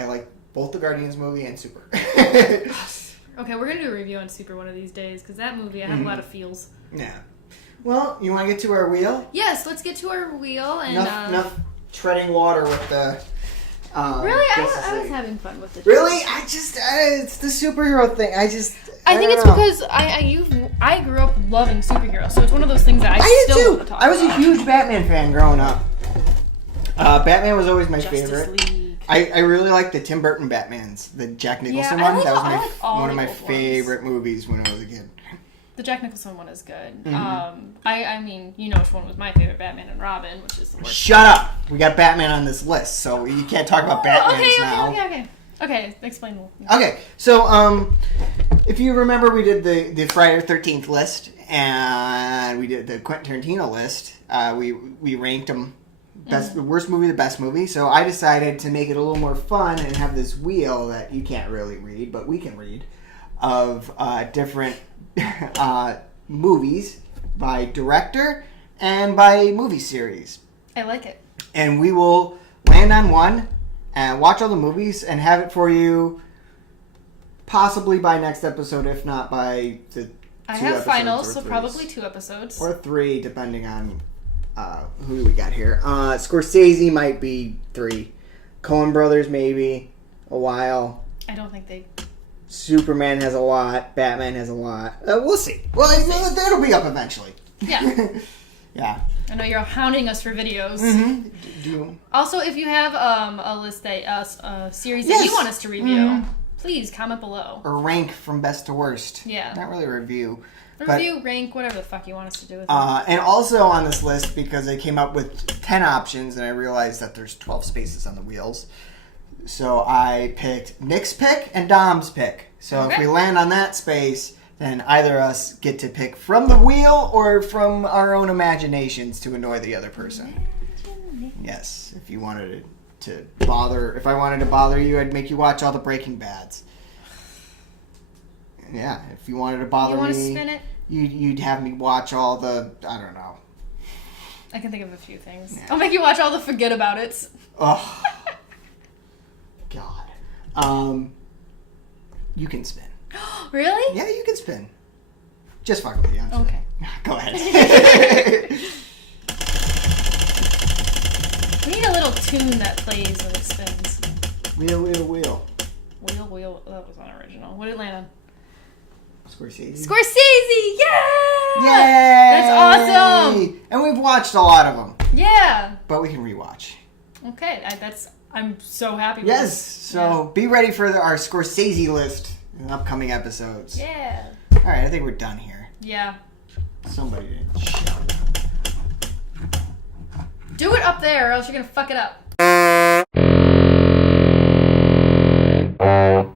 both the Guardians movie and Super. Okay, we're gonna do a review on Super one of these days because that movie I have a lot of feels. Yeah. Well, you want to get to our wheel? Yes, let's get to our wheel and. Enough treading water with the. Really, Justice I was League. having fun with it. Really, it's the superhero thing. I I think don't it's know. because I grew up loving superheroes, so it's one of those things that I I still did want too. to talk I was about. a huge Batman fan growing up. Batman was always my Justice favorite. League. I really liked the Tim Burton Batmans, the Jack Nicholson I one. like That was all- I like all one of the my old ones. favorite movies when I was a kid. The Jack Nicholson one is good. Mm-hmm. I mean, you know which one was my favorite, Batman and Robin, which is the worst. Shut up! We got Batman on this list, so you can't talk about Batmans now. Okay, explain more. Okay, so if you remember, we did the Friday the 13th list, and we did the Quentin Tarantino list. We ranked them the worst movie, the best movie. So I decided to make it a little more fun and have this wheel that you can't really read, but we can read, of different movies by director and by movie series. I like it. And we will land on one and watch all the movies and have it for you possibly by next episode, if not by the I two have episodes finals, or so threes. probably 2 episodes. Or 3, depending on who we got here. Scorsese might be 3. Coen Brothers maybe a while. I don't think they. Superman has a lot. Batman has a lot. We'll see. Well, it'll be up eventually. Yeah. Yeah. I know you're hounding us for videos. Mm-hmm. Do you... Also, if you have a list that a series that Yes. you want us to review, Mhm. please comment below. Or rank from best to worst. Yeah. Not really a review. Review, rank, whatever the fuck you want us to do with it. And also on this list, because I came up with 10 options and I realized that there's 12 spaces on the wheels. So I picked Nick's pick and Dom's pick. So if Okay. we land on that space, then either us get to pick from the wheel or from our own imaginations to annoy the other person. Yes, if you wanted to bother, if I wanted to bother you, I'd make you watch all the Breaking Bads. Yeah, if you wanted to bother You want to me, spin it? you'd have me watch all the, I don't know. I can think of a few things. Yeah. I'll make you watch all the forget about it. Oh, God. You can spin. Really? Yeah, you can spin. Just fuck with you. I'm kidding. Okay. Go ahead. We need a little tune that plays when it spins. Wheel, wheel, wheel. Wheel, wheel. That was unoriginal. What did it land on? Scorsese. Scorsese! Yeah! Yay! That's awesome! And we've watched a lot of them, Yeah. but we can rewatch. Okay, I'm so happy with Yes. this. So be ready for our Scorsese list in upcoming episodes. Yeah. All right, I think we're done here. Yeah. Somebody didn't shout. Do it up there or else you're gonna fuck it up.